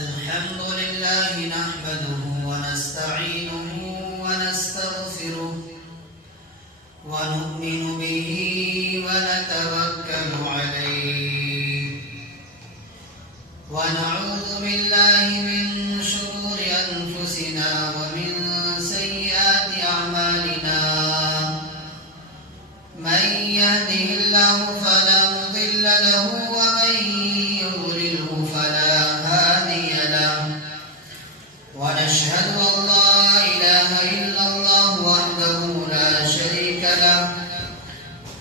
الحمد لله نحمده ونستعينه ونستغفره ونؤمن به ونتوكل عليه ونعوذ بالله من شرور أنفسنا ومن سيئات أعمالنا من يهده الله فلا مضل له ومن يضلله فلا هادي له ونشهد أن لا إله إلا الله وحده لا شريك له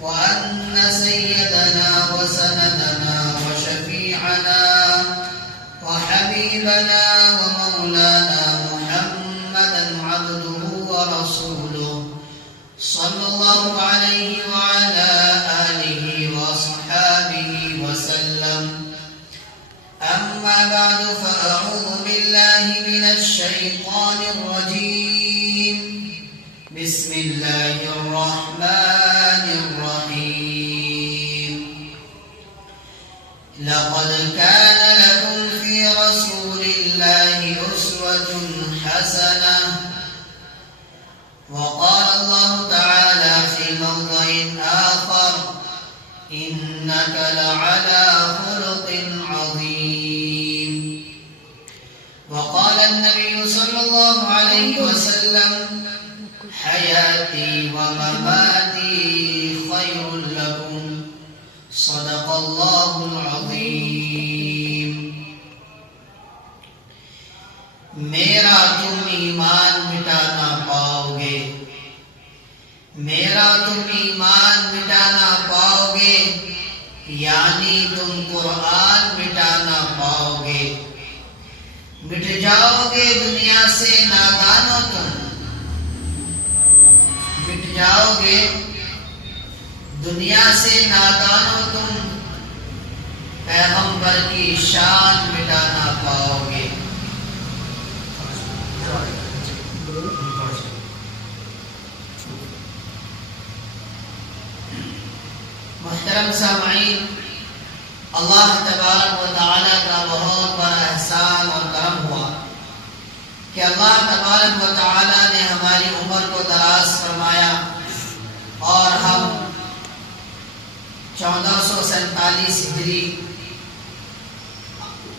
وأن سيدنا وسندنا وشفيعنا وحبيبنا ومولانا محمدا عبده ورسوله صلى الله عليه وعلى آله وصحابه وسلم. أما بعد فأعوذ بالله من الشيطان الرجيم. بسم الله الرحمن الرحيم. لقد كان لكم في رسول الله أسوة حسنة. وقال الله تعالى في موضع آخر: إنك لعلى خلق عظيم. وقال النبي صلى الله عليه وسلم: حياتي ومماتي خير لكم. صدق الله العظيم. میرا تم ایمان مٹانا پاؤ گے، میرا تم ایمان مٹانا پاؤ گے، یعنی تم قرآن مٹانا پاؤ گے. مٹ جاؤ گے دنیا سے نادانو تم، مٹ جاؤ گے دنیا سے نادانو تم، پیغمبر کی شان مٹانا پاؤ گے. محترم سامعین، اللہ تبارک و تعالیٰ کا بہت بڑا احسان اور کرم ہوا کہ اللہ تبارک و تعالیٰ نے ہماری عمر کو دراز فرمایا اور ہم 1447 ہجری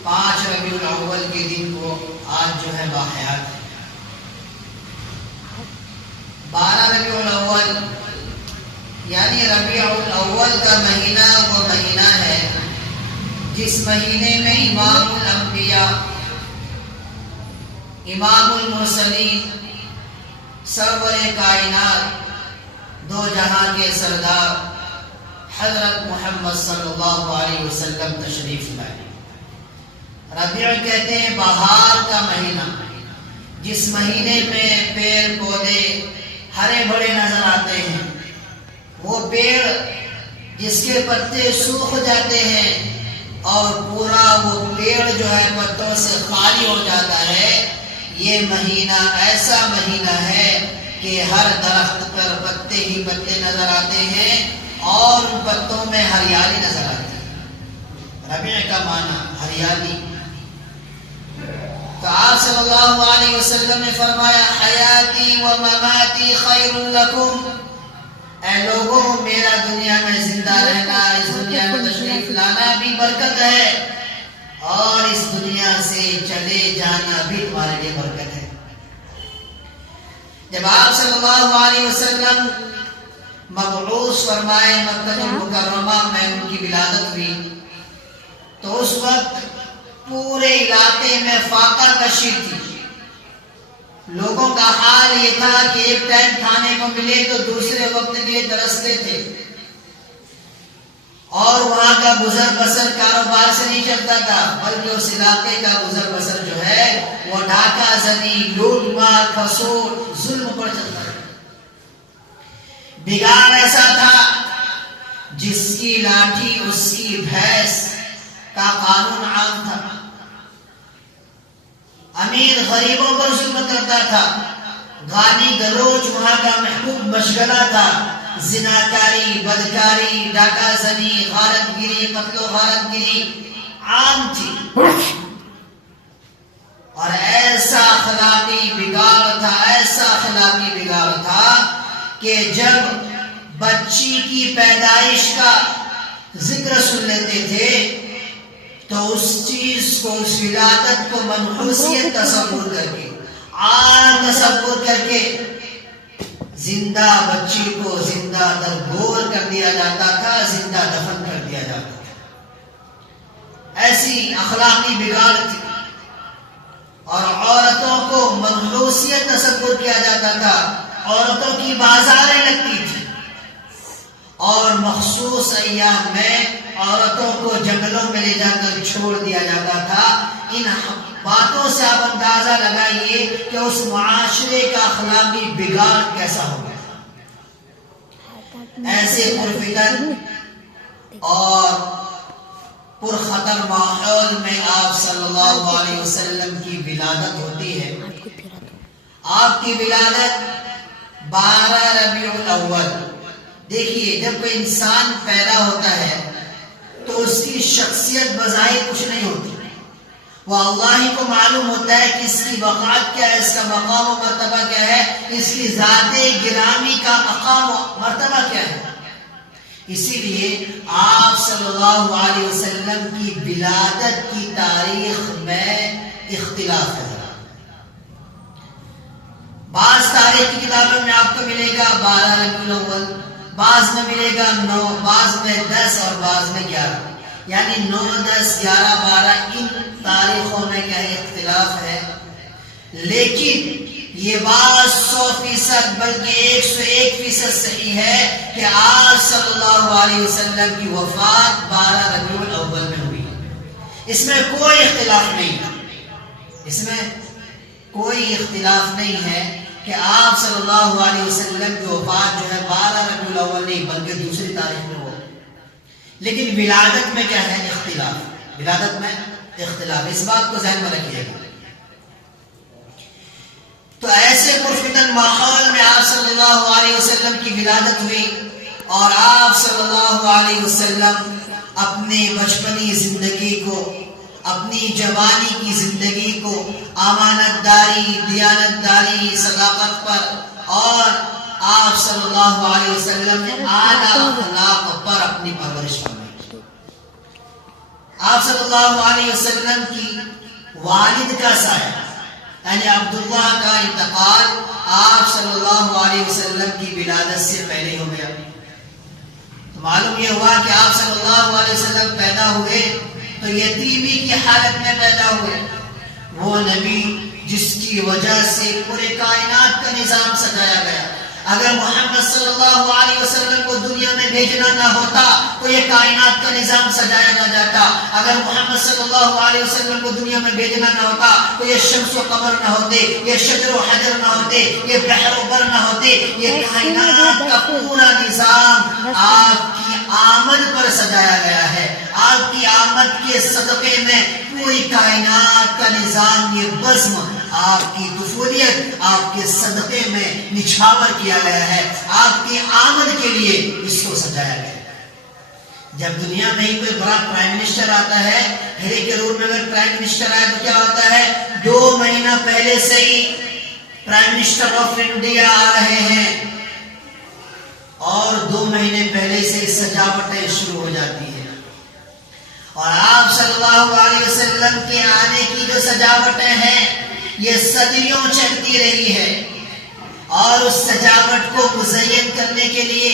5 ربیع الاول کے دن کو آج جو ہے باحیات ہے. 12 ربیع الاول یعنی ربیع الاول کا مہینہ وہ مہینہ ہے جس مہینے میں امام الانبیاء، امام المرسلین، سرور کائنات، دو جہاں کے سردار حضرت محمد صلی اللہ علیہ وسلم تشریف لائے. ربیع کہتے ہیں بہار کا مہینہ، جس مہینے میں پیڑ پودے ہرے بھرے نظر آتے ہیں. وہ پیڑ جس کے پتے سوکھ جاتے ہیں اور پورا وہ پیڑ جو ہے پتوں سے خالی ہو جاتا ہے. یہ مہینہ ایسا مہینہ ہے کہ ہر درخت پر پتے ہی پتے نظر آتے ہیں اور ان پتوں میں ہریالی نظر آتی ہے. ربیع کا معنی ہریالی. تو آپ صلی اللہ علیہ وسلم نے فرمایا: حیاتی و مماتی خیر لکم. اے لوگوں، میرا دنیا میں زندہ رہنا، اس دنیا میں تشریف لانا بھی برکت ہے اور اس دنیا سے چلے جانا بھی تمہارے لیے برکت ہے. جب آپ صلی اللہ علیہ وسلم مبعوث فرمائے مکہ المکرمہ میں ان کی ولادت ہوئی تو اس وقت پورے علاقے میں فاقہ کشی تھی. لوگوں کا حال یہ تھا کہ ایک ٹائم کھانے کو ملے تو دوسرے وقت لیے ترستے تھے اور وہاں کا گزر بسر کاروبار سے نہیں چلتا تھا، بلکہ اس علاقے کا گزر بسر جو ہے وہ ڈاکہ زنی، لوٹ مار، فسوق، ظلم پر چلتا تھا. بگاڑ ایسا تھا جس کی لاٹھی اس کی بھینس کا قانون عام تھا. امیر غریبوں پر ظلم کرتا تھا. گالی گلوچ وہاں کا محبوب مشغلہ تھا. زناکاری، بدکاری، ڈاکہ زنی، غارت گیری، قتل و غارت گیری عام تھی. اخلاقی بگاڑ تھا، ایسا اخلاقی بگاڑ تھا کہ جب بچی کی پیدائش کا ذکر سن لیتے تھے تو اس چیز کو، اس ولادت کو منحوسیت تصور کر کے، عار تصور کر کے زندہ بچی کو زندہ درگور کر دیا جاتا تھا، زندہ دفن کر دیا جاتا تھا۔ ایسی اخلاقی بگاڑ تھی، اور عورتوں کو منحوسیت تصور کیا جاتا تھا، عورتوں کی بازاریں لگتی تھی، اور مخصوص ایام میں عورتوں کو جنگلوں میں لے جا کر چھوڑ دیا جاتا تھا۔ ان باتوں سے آپ اندازہ لگائیے کہ اس معاشرے کا اخلاقی بگاڑ کیسا ہوگا۔ ایسے پرفتن اور پرخطر ماحول میں آپ صلی اللہ علیہ وسلم کی ولادت ہوتی ہے۔ آپ کی ولادت 12 ربیع الاول۔ دیکھیے، جب کوئی انسان پیدا ہوتا ہے تو اس کی شخصیت بظاہر کچھ نہیں ہوتی، وہ اللہ ہی کو معلوم ہوتا ہے کہ اس کی وقعت کیا ہے، اس کا مقام و مرتبہ کیا ہے، اس کی ذات گرامی کا مقام و مرتبہ کیا ہے۔ اسی لیے آپ صلی اللہ علیہ وسلم کی ولادت کی تاریخ میں اختلاف ہے۔ بعض تاریخ کی کتابوں میں آپ کو ملے گا 12 ربیع الاول، بعض میں ملے گا 9، بعض میں 10 اور بعض میں 11، یعنی 9، 10، 11، 12 ان تاریخوں میں کیا ہے، اختلاف ہے۔ لیکن یہ بات 100% بلکہ 101% صحیح ہے کہ آپ صلی اللہ علیہ وسلم کی وفات 12 ربیع الاول میں ہوئی ہے۔ اس میں کوئی اختلاف نہیں ہے، اس میں کوئی اختلاف نہیں ہے کہ آپ صلی اللہ علیہ وسلم کی وفات جو ہے 12 ربیع الاول نہیں بلکہ دوسری تاریخ میں ہو۔ لیکن ولادت میں کیا ہے، اختلاف، ولادت میں اختلاف، اس بات کو ذہن میں رکھیے گا۔ تو ایسے پرفتن ماحول میں آپ صلی اللہ علیہ وسلم کی ولادت ہوئی، اور آپ صلی اللہ علیہ وسلم اپنے بچپنی زندگی کو، اپنی جوانی کی زندگی کو امانت داری، دیانت داری، صداقت پر، اور آپ صلی اللہ علیہ وسلم نے اعلیٰ اخلاق پر اپنی پرورش فرمائی۔ آپ صلی اللہ علیہ وسلم کی والد کا سایہ یعنی عبداللہ کا انتقال آپ صلی اللہ علیہ وسلم کی ولادت سے پہلے ہو گیا۔ تو معلوم یہ ہوا کہ آپ صلی اللہ علیہ وسلم پیدا ہوئے تو یتیمی کی حالت میں پیدا ہوئے، وہ نبی جس کی وجہ سے پورے کائنات کا نظام سجایا گیا۔ اگر محمد صلی اللہ علیہ وسلم کو دنیا میں بھیجنا نہ ہوتا تو یہ کائنات کا نظام سجایا نہ جاتا۔ اگر محمد صلی اللہ علیہ وسلم کو دنیا میں بھیجنا نہ ہوتا تو یہ شمس و قمر نہ ہوتے، یہ شجر و حجر نہ ہوتے، یہ بحر و بر نہ ہوتے۔ یہ کائنات کا پورا نظام آپ کی آمد پر سجایا گیا ہے۔ آپ کی آمد کے صدقے میں پوری کائنات کا نظام، یہ بزم، آپ کی طفولیت، آپ کے صدقے میں نچھاور کیا گیا ہے۔ آپ کی آمد کے لیے اس کو سجایا گیا ہے۔ جب دنیا میں ہی کوئی بڑا پرائم منسٹر آتا ہے، ہیرے کے روم میں اگر پرائم منسٹر آئے تو کیا ہوتا ہے، 2 مہینہ پہلے سے ہی پرائم منسٹر آف انڈیا آ رہے ہیں، اور 2 مہینے پہلے سے سجاوٹیں شروع ہو جاتی ہے۔ اور آپ صلی اللہ علیہ وسلم کے آنے کی جو سجاوٹیں ہیں یہ صدیوں چلتی رہی ہے، اور اس سجاوٹ کو مزین کرنے کے لیے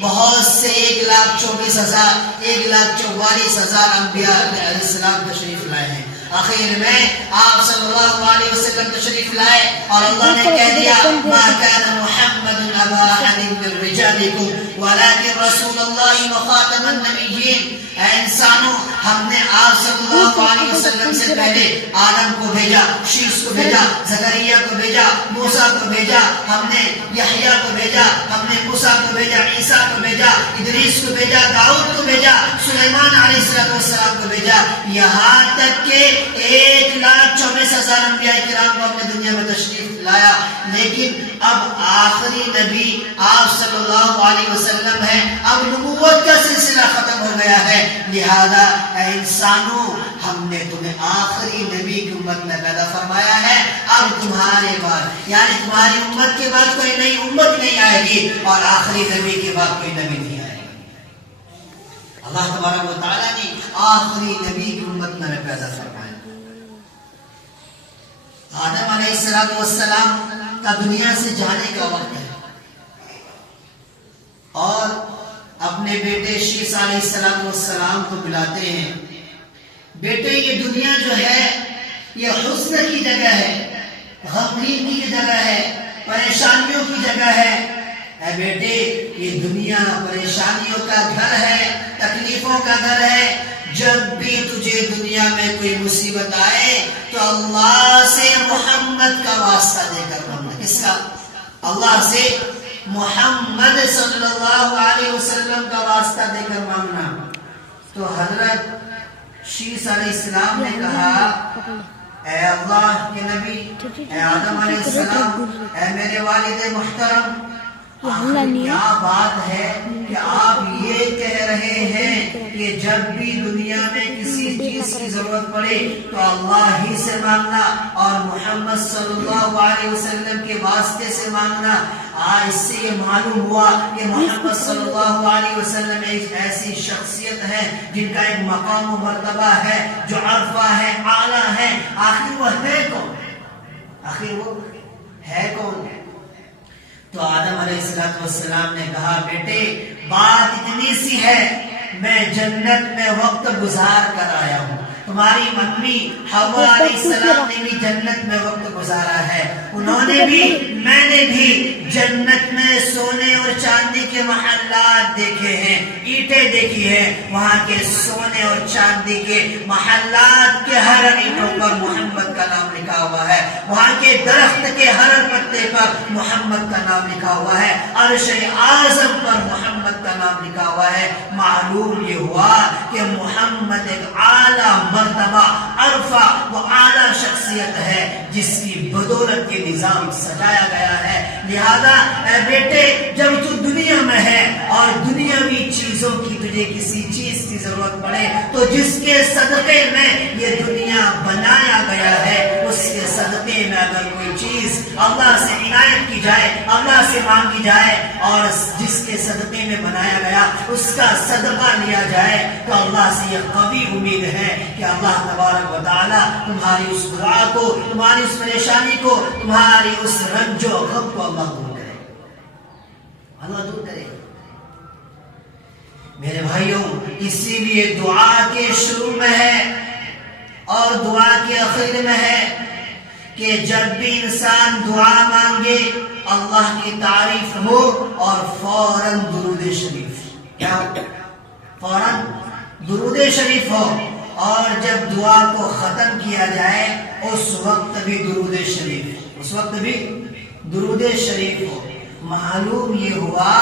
بہت سے 1,24,000 انبیاء علیہ السلام تشریف لائے ہیں۔ آخر میں آپ صلی اللہ علیہ وسلم تشریف لائے اور اللہ نے کہہ دیا ما كان محمد ابا احد من رجالكم ولكن رسول الله وخاتم النبيين۔ اے انسانوں، ہم نے آپ صلی اللہ علیہ وسلم سے پہلے آدم کو بھیجا، شیس کو بھیجا، زکریا کو بھیجا، موسیٰ کو بھیجا، ہم نے یحییٰ کو بھیجا، ہم نے موسیٰ کو بھیجا، عیسیٰ کو بھیجا، ادریس کو بھیجا، داؤد کو بھیجا، سلیمان علیہ السلام کو بھیجا، یہاں تک کہ 1,24,000 انبیاء کرام کو ہم نے دنیا میں تشریف لایا۔ لیکن اب آخری نبی آپ صلی اللہ علیہ وسلم ہے، اب نبوت کا سلسلہ ختم ہو گیا ہے۔ لہذا اے انسان انسانوں ہم نے تمہیں آخری نبی کی امت میں پیدا فرمایا ہے، اب تمہارے بعد یعنی تمہاری امت کے بعد کوئی نئی امت نہیں آئے گی اور آخری نبی کے بعد کوئی نبی نہیں آئے گا۔ اللہ تبارک و تعالیٰ نے آخری نبی کی امت میں پیدا فرمایا۔ آدم علیہ السلام کا دنیا سے جانے کا وقت ہے اور اپنے بیٹے شیس علیہ السلام کو بلاتے ہیں، بیٹے یہ دنیا جو ہے یہ حزن کی جگہ ہے، غمگین کی جگہ ہے، پریشانیوں کی جگہ ہے۔ اے بیٹے یہ دنیا پریشانیوں کا گھر ہے، تکلیفوں کا گھر ہے۔ جب بھی تجھے دنیا میں کوئی مصیبت آئے تو اللہ سے محمد کا واسطہ دے کر مانگنا۔ کس کا؟ اللہ سے محمد صلی اللہ علیہ وسلم کا واسطہ دے کر مانگنا۔ تو حضرت شیس علیہ السلام نے کہا، اے اللہ کے نبی، اے آدم علیہ السلام، اے میرے والد محترم، کیا بات ہے کہ آپ یہ کہہ رہے ہیں کہ جب بھی دنیا میں کسی چیز کی ضرورت پڑے تو اللہ ہی سے مانگنا اور محمد صلی اللہ علیہ وسلم کے واسطے سے مانگنا۔ اس سے یہ معلوم ہوا کہ محمد صلی اللہ علیہ وسلم ایک ایسی شخصیت ہے جن کا ایک مقام و مرتبہ ہے جو عرفہ ہے، اعلیٰ ہے۔ آخر وہ ہے کون؟ آخر وہ ہے کون؟ تو آدم علیہ السلام نے کہا، بیٹے بات اتنی سی ہے، میں جنت میں وقت گزار کر آیا ہوں۔ تمہاری امی حوا علیہ السلام نے بھی جنت میں وقت گزارا ہے، انہوں نے بھی، میں نے بھی جنت میں سونے اور چاندی کے محلات دیکھے ہیں، اینٹیں دیکھی ہیں، وہاں کے سونے اور چاندی کے محلات کے ہر اینٹوں پر محمد کا نام لکھا ہوا ہے، وہاں کے درخت کے ہر پتے پر محمد کا نام لکھا ہوا ہے، عرش اعظم پر محمد کا نام لکھا ہوا ہے۔ معلوم یہ ہوا کہ محمد ایک اعلیٰ مرتبہ، عرفہ، وہ اعلیٰ شخصیت ہے جس کی بدولت یہ نظام سجایا گیا ہے۔ لہذا اے بیٹے جب تو دنیا میں ہے اور دنیاوی چیزوں کی تجھے کسی چیز کی ضرورت پڑے تو جس کے صدقے میں یہ دنیا بنایا گیا ہے اس کے صدقے میں اگر کوئی چیز اللہ سے عنایت کی جائے، اللہ سے مانگی جائے اور جس کے صدقے میں بنایا گیا اس کا صدقہ لیا جائے تو اللہ سے یہ قوی امید ہے کہ اللہ تبارک و تعالیٰ تمہاری اس دعا کو، تمہاری اس پریشانی کو، تمہاری اس رنج و غم کو اللہ دور کرے، اللہ دور کرے۔ میرے بھائیوں اسی لیے دعا کے شروع میں ہے اور دعا کے آخر میں ہے کہ جب بھی انسان دعا مانگے اللہ کی تعریف ہو اور فوراً درود شریف، کیا فوراً درود شریف ہو، اور جب دعا کو ختم کیا جائے اس وقت بھی درود شریف، اس وقت بھی درود شریف ہو۔ معلوم یہ ہوا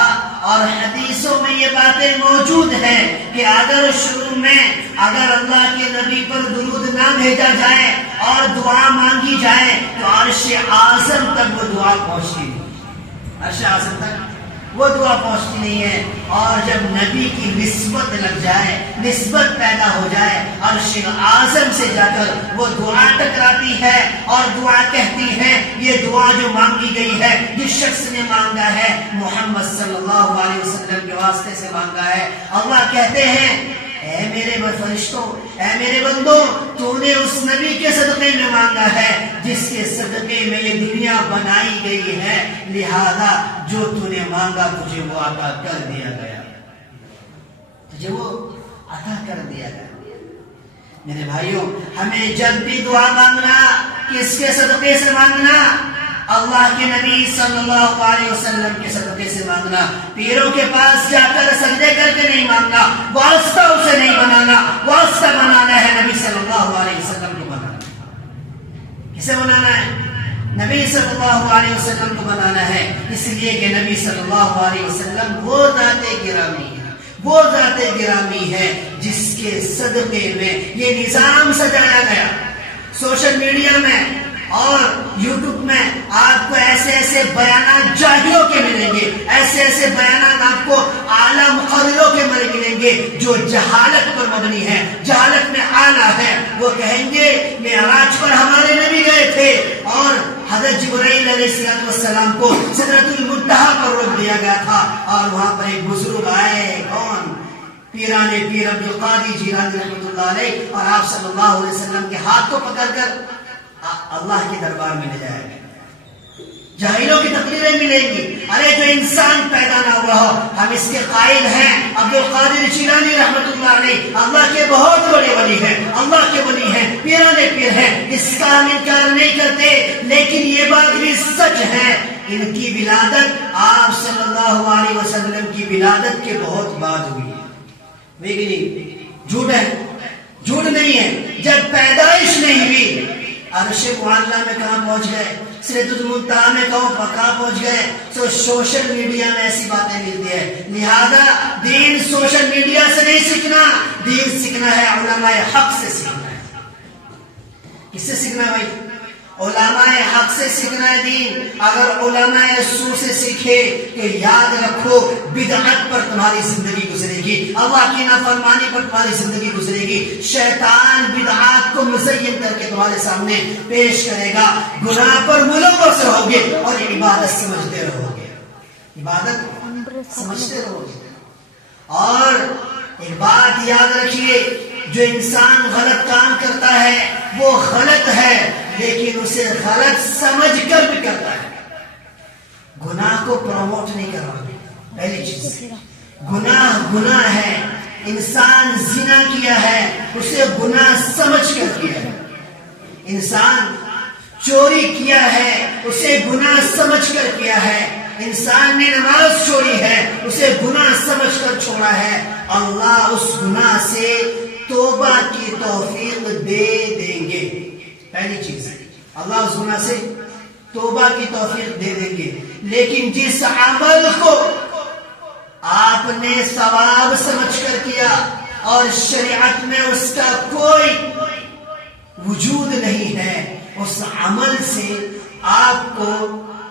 اور حدیثوں میں یہ باتیں موجود ہیں کہ اگر شروع میں اگر اللہ کے نبی پر درود نہ بھیجا جائے اور دعا مانگی جائے تو عرش اعظم تک وہ دعا پہنچتی نہیں، عرش اعظم تک وہ دعا پہنچتی نہیں ہے۔ اور جب نبی کی نسبت لگ جائے، نسبت پیدا ہو جائے، عرش اعظم سے جا کر وہ دعا ٹکراتی ہے اور دعا کہتی ہے، یہ دعا جو مانگی گئی ہے جس شخص نے مانگا ہے محمد صلی اللہ علیہ وسلم کے واسطے سے مانگا ہے، اللہ کہتے ہیں اے میرے فرشتوں، اے میرے بندوں، تو نے اس نبی کے صدقے میں مانگا ہے جس کے صدقے میں یہ دنیا بنائی گئی ہے، لہذا جو تو نے مانگا تجھے وہ عطا کر دیا گیا، تجھے وہ عطا کر دیا گیا۔ میرے بھائیوں ہمیں جب بھی دعا مانگنا کس کے صدقے سے مانگنا؟ اللہ کے نبی صلی اللہ علیہ وسلم کے صدقے سے مانگنا۔ پیروں کے پاس جا کر سجدے کر کے نہیں مانگنا، واسطہ اسے نہیں بنانا، واسطہ بنانا ہے نبی صلی اللہ علیہ وسلم کو بنانا۔ کسے بنانا ہے؟ نبی صلی اللہ علیہ وسلم کو بنانا ہے، اس لیے کہ نبی صلی اللہ علیہ وسلم وہ ذات گرامی ہے، وہ ذات گرامی ہے جس کے صدقے میں یہ نظام سجایا گیا۔ سوشل میڈیا میں اور یوٹیوب میں آپ کو ایسے ایسے بیانات جاہلوں کے ملیں گے، ایسے ایسے بیانات آپ کو اعلیٰ مقرروں کے ملیں گے جو جہالت پر مبنی ہے، جہالت میں اعلیٰ ہے۔ وہ کہیں گے معراج پر ہمارے نبی گئے تھے اور حضرت جبرائیل علیہ السلام کو سدرۃ المنتہا پر روک دیا گیا تھا، اور وہاں پر ایک بزرگ آئے، کون؟ پیرانے پیر عبد القادر جیلانی رحمۃ اللہ علیہ، اور آپ صلی اللہ علیہ وسلم کے ہاتھ کو پکڑ کر اللہ کے دربار میں لے جائے گا۔ جاہلوں کی تقریریں ملیں گی، ارے جو انسان پیدا نہ ہوا ہو، ہم اس کے قائل ہیں عبد القادر جیلانی رحمۃ اللہ علیہ اللہ کے بہت بڑے ولی ہیں، اللہ کے ولی ہیں، پیرانے پیر ہیں، اس کا ہم انکار نہیں کرتے، لیکن یہ بات بھی سچ ہے ان کی ولادت آپ صلی اللہ علیہ وسلم کی ولادت کے بہت بعد ہوئی ہے۔ جھوٹ ہے؟ جھوٹ نہیں ہے۔ جب پیدائش نہیں ہوئی، عرش معلیٰ میں کہاں پہنچ گئے، سدرۃ المنتہا میں کہاں پہنچ گئے؟ تو سوشل میڈیا میں ایسی باتیں ملتی ہے، لہذا دین سوشل میڈیا سے نہیں سیکھنا، دین سیکھنا ہے علماء حق سے سیکھنا ہے۔ کس سے سیکھنا ہے بھائی؟ علماء حق سے سیکھنا ہے دین۔ اگر علماء سو سے سیکھے تو یاد رکھو بدعت پر تمہاری زندگی گزرے گی، اللہ کی نافرمانی پر تمہاری زندگی گزرے گی، شیطان بدعات کو مزین کر کے تمہارے سامنے پیش کرے گا، گناہ پر ملوث رہو گے اور عبادت سمجھتے رہو گے، عبادت سمجھتے رہو گے۔ اور ایک بات یاد رکھیے، جو انسان غلط کام کرتا ہے وہ غلط ہے، لیکن اسے غلط سمجھ کر بھی کرتا ہے۔ گناہ کو پروموٹ نہیں کر رہا۔ پہلی چیز، گناہ ہے، انسان زنا کیا ہے اسے گناہ سمجھ کر کیا ہے، انسان چوری کیا ہے اسے گناہ سمجھ کر کیا ہے، انسان نے نماز چھوڑی ہے اسے گناہ سمجھ کر چھوڑا ہے، اللہ اس گناہ سے توبہ کی توفیق دے دیں گے۔ پہلی چیز، اللہ اس گناہ سے توبہ کی توفیق دے دیں گے، لیکن جس عمل کو آپ نے ثواب سمجھ کر کیا اور شریعت میں اس کا کوئی وجود نہیں ہے، اس عمل سے آپ کو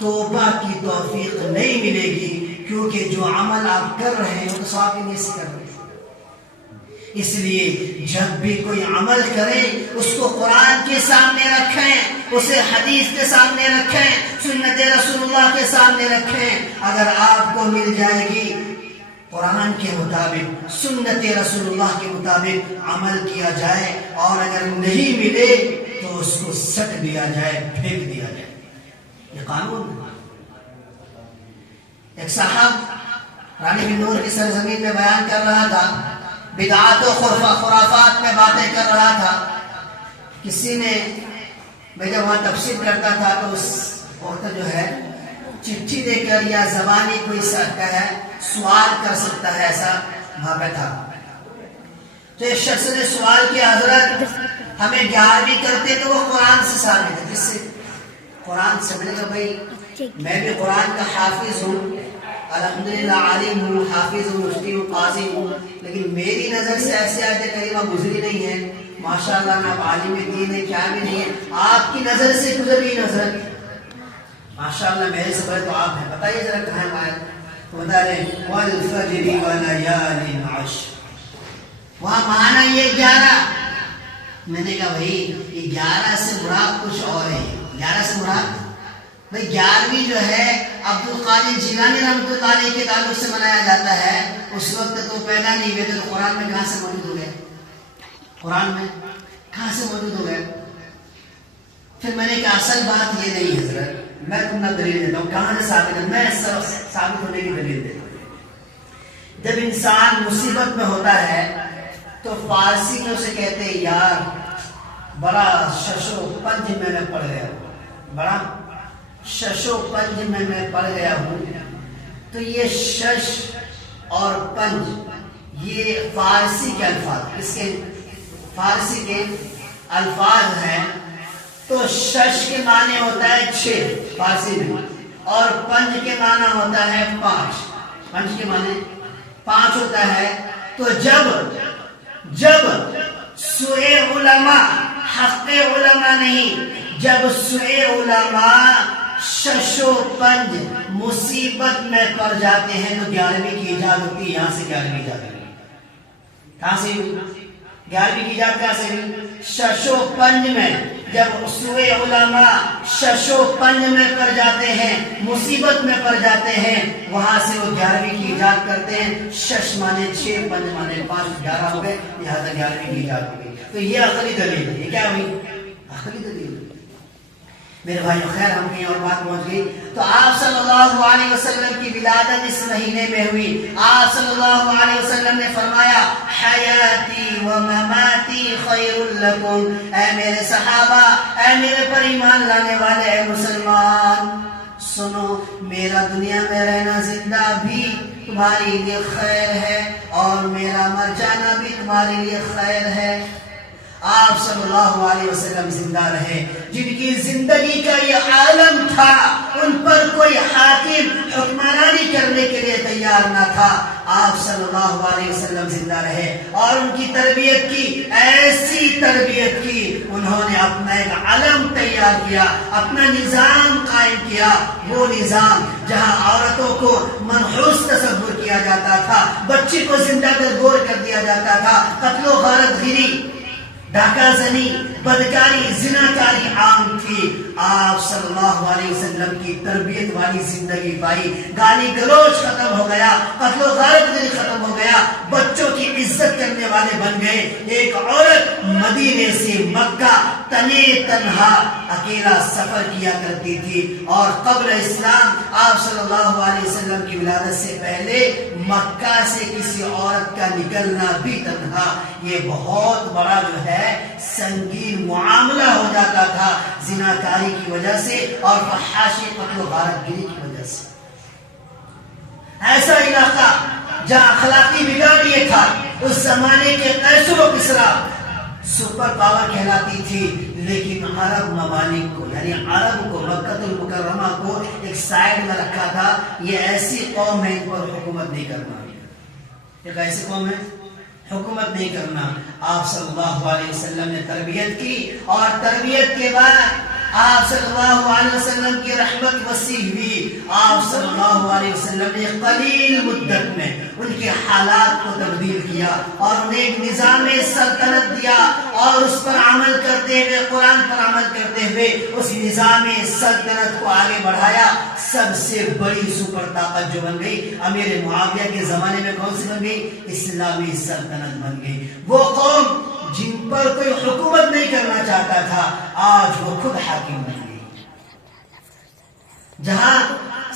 توبہ کی توفیق نہیں ملے گی، کیونکہ جو عمل آپ کر رہے ہیں وہ ثواب کی نیت سے کر رہے ہیں۔ اس لیے جب بھی کوئی عمل کرے اس کو قرآن کے سامنے رکھیں، اسے حدیث کے سامنے رکھیں، سنت رسول اللہ کے سامنے رکھیں۔ اگر آپ کو مل جائے گی قرآن کے مطابق، سنت رسول اللہ کے مطابق عمل کیا جائے، اور اگر نہیں ملے تو اس کو سٹ دیا جائے، پھینک دیا جائے، یہ قانون ہے۔ ایک صاحب رانی بنور کی سرزمین میں بیان کر رہا تھا، بدعات و خرافات میں باتیں کر رہا تھا۔ کسی نے، میں جب وہاں تفسیر کرتا تھا تو اس وقت جو ہے چٹھی دے کر یا زبانی کوئی سوال کر سکتا ہے، ایسا وہاں پہ تھا۔ تو ایک شخص نے سوال کیا، حضرت ہمیں 11ویں کرتے تو وہ قرآن سے ثابت ہے، کس سے؟ قرآن سے۔ میں نے کہا بھائی میں بھی قرآن کا حافظ ہوں، الحمدللہ عالم ہوں، حافظ ہوں، مفتی ہوں، قاضی ہوں، لیکن میری نظر سے ایسے آیت کریمہ گزری نہیں ہے، ماشاءاللہ میں آپ عالم دین ہے، کیا بھی نہیں ہے، آپ کی نظر سے گزری نظر، ماشاءاللہ میرے سے بڑے تو آپ ہیں، بتائیے ذرا کہاں ہے آیت؟ بتا رہے وَالْفَجْرِ وَلَيَالٍ عَشْرٍ، وہاں معنی یہ 11۔ میں نے کہا بھائی یہ 11 سے مراد کچھ اور ہے، 11 سے مراد بھائی 11ویں جو ہے عبد القادر جیلانی رحمۃ اللہ علیہ کے تعلق سے منایا جاتا ہے، اس وقت تو پیدا نہیں ہوئے تو قرآن میں کہاں سے موجود ہو گئے؟ قرآن میں کہاں سے موجود ہو گئے؟ پھر میں نے کہا اصل بات یہ نہیں حضرت، میں تمہیں دلیل دیتا ہوں، کہاں سے ثابت ہے، میں ثابت ہونے کی دلیل دیتا ہوں۔ جب انسان مصیبت میں ہوتا ہے تو فارسی میں اسے کہتے ہیں یار بڑا ششو پنج میں پڑ گیا، بڑا ششو پنج میں پڑ گیا ہوں۔ تو یہ شش اور پنج یہ فارسی کے الفاظ، اس کے فارسی کے الفاظ ہیں۔ تو شش کے معنی ہوتا ہے 6 فارسی میں، اور پنج کے معنی ہوتا ہے 5، پنج کے معنی 5 ہوتا ہے۔ تو جب سوئے علماء حق علماء نہیں، جب سوئے علماء شش و پنج مصیبت میں پڑ جاتے ہیں تو 11ویں کی ایجاد ہوتی ہے. یہاں سے 11ویں ایجاد ہوئی. کہاں سے 11ویں کی ایجاد کہاں سے ہوئی؟ شش و پنج میں. جب سوئے علماء شش و پنج میں پڑ جاتے ہیں، مصیبت میں پڑ جاتے ہیں، وہاں سے وہ 11ویں کی ایجاد کرتے ہیں. شش مانے 6، پنج مانے 5، 11 ہو گئے، لہٰذا 11ویں کی ایجاد ہو گئی. تو یہ عقلی دلیل ہے. یہ کیا ہوئی؟ عقلی دلیل. میرے بھائیو خیر ہم کہیں اور بات پہنچ گئی. تو آپ صلی اللہ علیہ وسلم کی ولادت اس مہینے میں ہوئی. آپ صلی اللہ علیہ وسلم نے فرمایا حیاتی و مماتی خیر لکم. اے میرے صحابہ، اے میرے پر ایمان لانے والے، اے مسلمان سنو، میرا دنیا میں رہنا زندہ بھی تمہارے لیے خیر ہے اور میرا مر جانا بھی تمہارے لیے خیر ہے. آپ صلی اللہ علیہ وسلم زندہ رہے، جن کی زندگی کا یہ عالم تھا، ان پر کوئی حاکم حکمرانی کرنے کے لیے تیار نہ تھا. آپ صلی اللہ علیہ وسلم زندہ رہے اور ان کی تربیت کی، ایسی تربیت کی، انہوں نے اپنا ایک علم تیار کیا، اپنا نظام قائم کیا. وہ نظام جہاں عورتوں کو منحوس تصور کیا جاتا تھا، بچی کو زندہ گور کر دیا جاتا تھا، قتل و غارت گیری، ڈاکہ زنی، بدکاری، زناکاری عام تھی. آپ صلی اللہ علیہ وسلم کی تربیت والی زندگی پائی. گالی گلوچ ختم ہو گیا، قتل و غارت گری ختم ہو گیا، بچوں کی عزت کرنے والے بن گئے. ایک عورت مدینے سے مکہ تنے تنہا اکیلا سفر کیا کرتی تھی، اور قبل اسلام آپ صلی اللہ علیہ وسلم کی ولادت سے پہلے مکہ سے کسی عورت کا نکلنا بھی تنہا یہ بہت بڑا جو ہے سنگین معاملہ ہو جاتا تھا، زناکاری کی وجہ سے اور فحاشی قتل و غارت گری کی وجہ سے. ایسا علاقہ جہاں اخلاقی بگاڑ یہ تھا، اس زمانے کے قیصر و کسریٰ سپر پاور کہلاتی تھی، لیکن عرب ممالک کو، یعنی عرب کو، مکہ المکرمہ کو ایک سائڈ میں رکھا تھا. یہ ایسی قوم ہے، ان پر حکومت نہیں کرنا. ایک ایسی قوم ہے، حکومت نہیں کرنا. آپ صلی اللہ علیہ وسلم نے تربیت کی، اور تربیت کے بعد آپ صلی اللہ علیہ وسلم کی رحمت وسیع ہوئی. آپ صلی اللہ علیہ وسلم نے قلیل مدت میں ان کے حالات کو تبدیل کیا اور انہیں ایک نظام سلطنت دیا، اور اس پر عمل کرتے ہوئے، قرآن پر عمل کرتے ہوئے اس نظام سلطنت کو آگے بڑھایا. سب سے بڑی سپر طاقت جو بن گئی امیر معاویہ کے زمانے میں کون سی بن گئی؟ اسلامی سلطنت بن گئی. وہ قوم جن پر کوئی حکومت نہیں کرنا چاہتا تھا، آج وہ خود حاکم بن گئی. جہاں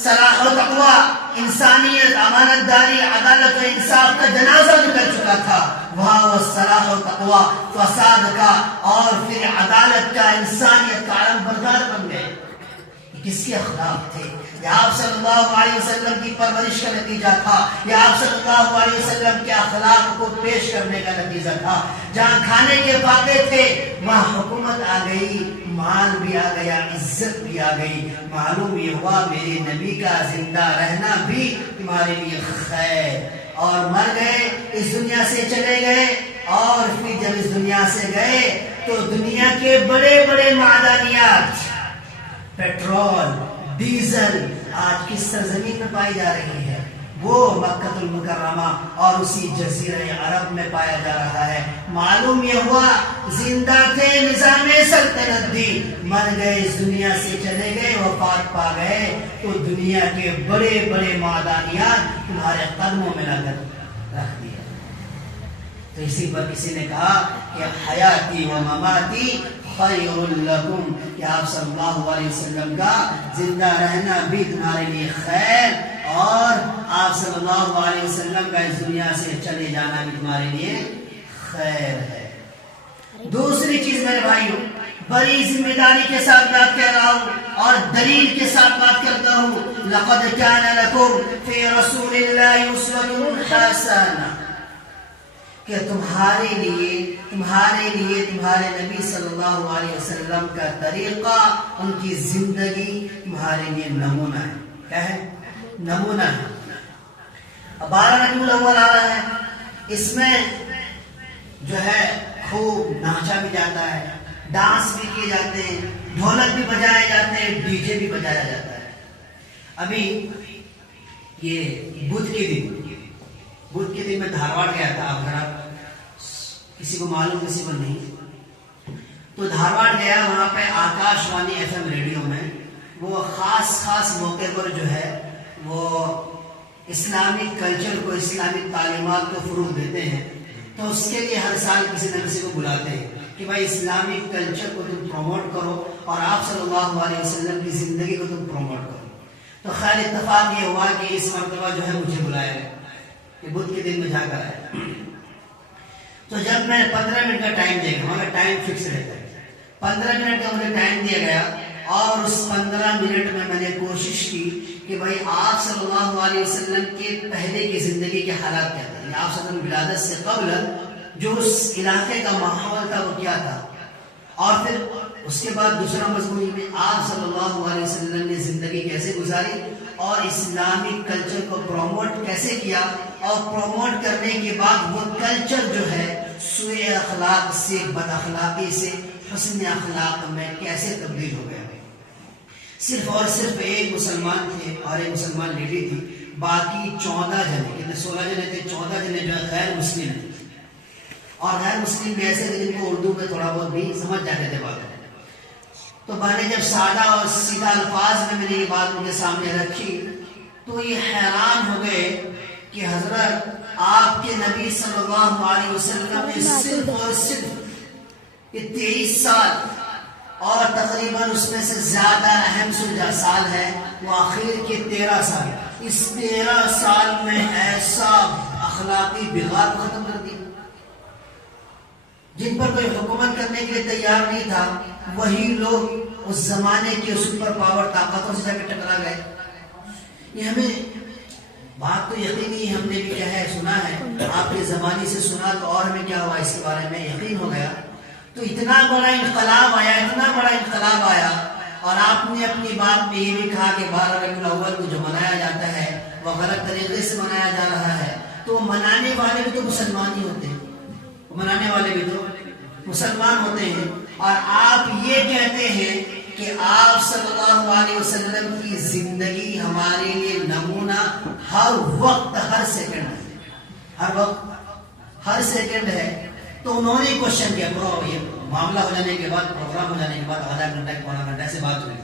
صلاح و تقوی، انسانیت، امانت داری، عدالت و انصاف کا جنازہ نکل چکا تھا، وہاں وہ صلاح و تقوی، فساد کا اور پھر عدالت کا، انسانیت کا علم بردار بن گئے. کس کے اخلاق تھے؟ یہ آپ صلی اللہ علیہ وسلم کی پرورش کا نتیجہ تھا. یہ آپ صلی اللہ علیہ وسلم کے اخلاق کو پیش کرنے کا نتیجہ تھا. جہاں کھانے کے فاقے تھے وہاں حکومت آ گئی، مال بھی آ گیا، عزت بھی آ گئی. معلوم یہ ہوا میرے نبی کا زندہ رہنا بھی تمہارے لیے خیر. اور مر گئے، اس دنیا سے چلے گئے، اور پھر جب اس دنیا سے گئے تو دنیا کے بڑے بڑے معدنیات، پیٹرول، ڈیزل آج کس سرزمین میں پائی جا رہی ہے؟ وہ مکہ المکرمہ اور اسی جزیرہ عرب میں پایا جا رہا ہے. معلوم یہ ہوا زندہ تھے، نظام سلطنت دی، مر گئے، اس دنیا سے چلے گئے، وفات پا گئے، تو دنیا کے بڑے بڑے معدنیات تمہارے قدموں میں لا کر رکھ دیا. تو اسی پر کسی نے کہا کہ حیاتی و مماتی خیر لکم، کہ آپ صلی اللہ علیہ وسلم کا زندہ رہنا بھی تمہارے لیے خیر، اور آپ صلی اللہ علیہ وسلم کا اس دنیا سے چلے جانا بھی تمہارے لیے خیر ہے. دوسری چیز میرے بھائیوں، بڑی ذمہ داری کے ساتھ بات کر رہا ہوں اور دلیل کے ساتھ بات کرتا ہوں. لقد كان لكم في رسول الله اسوة حسنة، کہ تمہارے لیے تمہارے نبی صلی اللہ علیہ وسلم کا طریقہ، ان کی زندگی تمہارے لیے نمونہ ہے. کیا ہے؟ نمونہ ہے. 12 ربیع الاول آ رہا ہے، اس میں جو ہے خوب ناچا بھی جاتا ہے، ڈانس بھی کیے جاتے ہیں، ڈھولک بھی بجائے جاتے ہیں، ڈی جے بھی بجایا جاتا ہے۔ ابھی یہ بدھ کے دن میں دھارواڑ گیا تھا، اگر آپ کسی کو معلوم کسی کو نہیں تو دھارواڑ گیا، وہاں پہ آکاش وانی ایف ایم ریڈیو میں وہ خاص موقع پر جو ہے وہ اسلامک کلچر کو، اسلامک تعلیمات کو فروغ دیتے ہیں۔ تو اس کے لیے ہر سال کسی نہ کسی کو بلاتے ہیں کہ بھائی اسلامک کلچر کو تم پروموٹ کرو اور آپ صلی اللہ علیہ وسلم کی زندگی کو تم پروموٹ کرو۔ تو خیر اتفاق یہ ہوا کہ اس مرتبہ جو ہے مجھے بلایا گیا کہ بدھ کے دن میں جا کر آئے۔ تو جب میں 15 منٹ کا ٹائم دے گا، مگر ٹائم فکس رہتا ہے، 15 منٹ کا مجھے ٹائم دیا گیا اور اس 15 منٹ میں نے کوشش کی کہ بھائی آپ صلی اللہ علیہ وسلم کے پہلے کی زندگی کے حالات کیا تھے، آپ صلی اللہ علیہ وسلم ولادت سے قبل جو اس علاقے کا ماحول تھا وہ کیا تھا، اور پھر اس کے بعد دوسرا مضمون میں آپ صلی اللہ علیہ وسلم نے زندگی کیسے گزاری اور اسلامک کلچر کو پروموٹ کیسے کیا، اور پروموٹ کرنے کے بعد وہ کلچر جو ہے سوء اخلاق سے، بد اخلاقی سے حسن اخلاق میں کیسے تبدیل ہو گیا۔ صرف اور صرف ایک مسلمان تھے اور ایک مسلمان لیڈی تھی، باقی 14 جنے، کتنے 16 جنے تھے، 14 جنے جو ہے غیر مسلم تھے، اور غیر مسلم بھی ایسے تھے جن کو اردو میں تھوڑا بہت بھی سمجھ جاتے تھے باتیں۔ تو میں نے جب سادہ اور سیدھا الفاظ میں نے یہ بات مجھے سامنے رکھی تو یہ حیران ہو گئے کہ حضرت آپ کے نبی صلی اللہ علیہ وسلم نے صرف اور صرف یہ 23 سال اور تقریباً اس میں سے زیادہ اہم سال ہے وہ آخر کے 13 سال، اس 13 سال میں ایسا اخلاقی بغاڑ ختم کر دیا۔ جن پر کوئی حکومت کرنے کے لیے تیار نہیں تھا وہی لوگ اس زمانے کے سپر پاور طاقتوں سے جا کے ٹکرا گئے۔ یہ ہمیں بات تو یقینی ہم نے بھی کیا ہے سنا ہے، آپ کے زمانے سے سنا تو اور ہمیں کیا ہوا اس کے بارے میں یقین ہو گیا۔ تو اتنا بڑا انقلاب آیا اور آپ نے اپنی بات میں یہ بھی کہا کہ 12 ربیع الاول کو جو منایا جاتا ہے وہ غلط طریقے سے منایا جا رہا ہے، تو منانے والے بھی تو مسلمان ہی ہوتے ہیں، منانے والے بھی تو مسلمان ہوتے ہیں، اور آپ یہ کہتے ہیں کہ آپ صلی اللہ علیہ وسلم کی زندگی ہمارے لیے نمونہ ہر وقت ہر سیکنڈ ہے، ہر وقت ہر سیکنڈ ہے۔ تو انہوں نے کوشچن کیا، یہ معاملہ ہو جانے کے بعد، پروگرام ہو جانے کے بعد آدھا گھنٹہ پونا گھنٹہ سے بات ہوئی،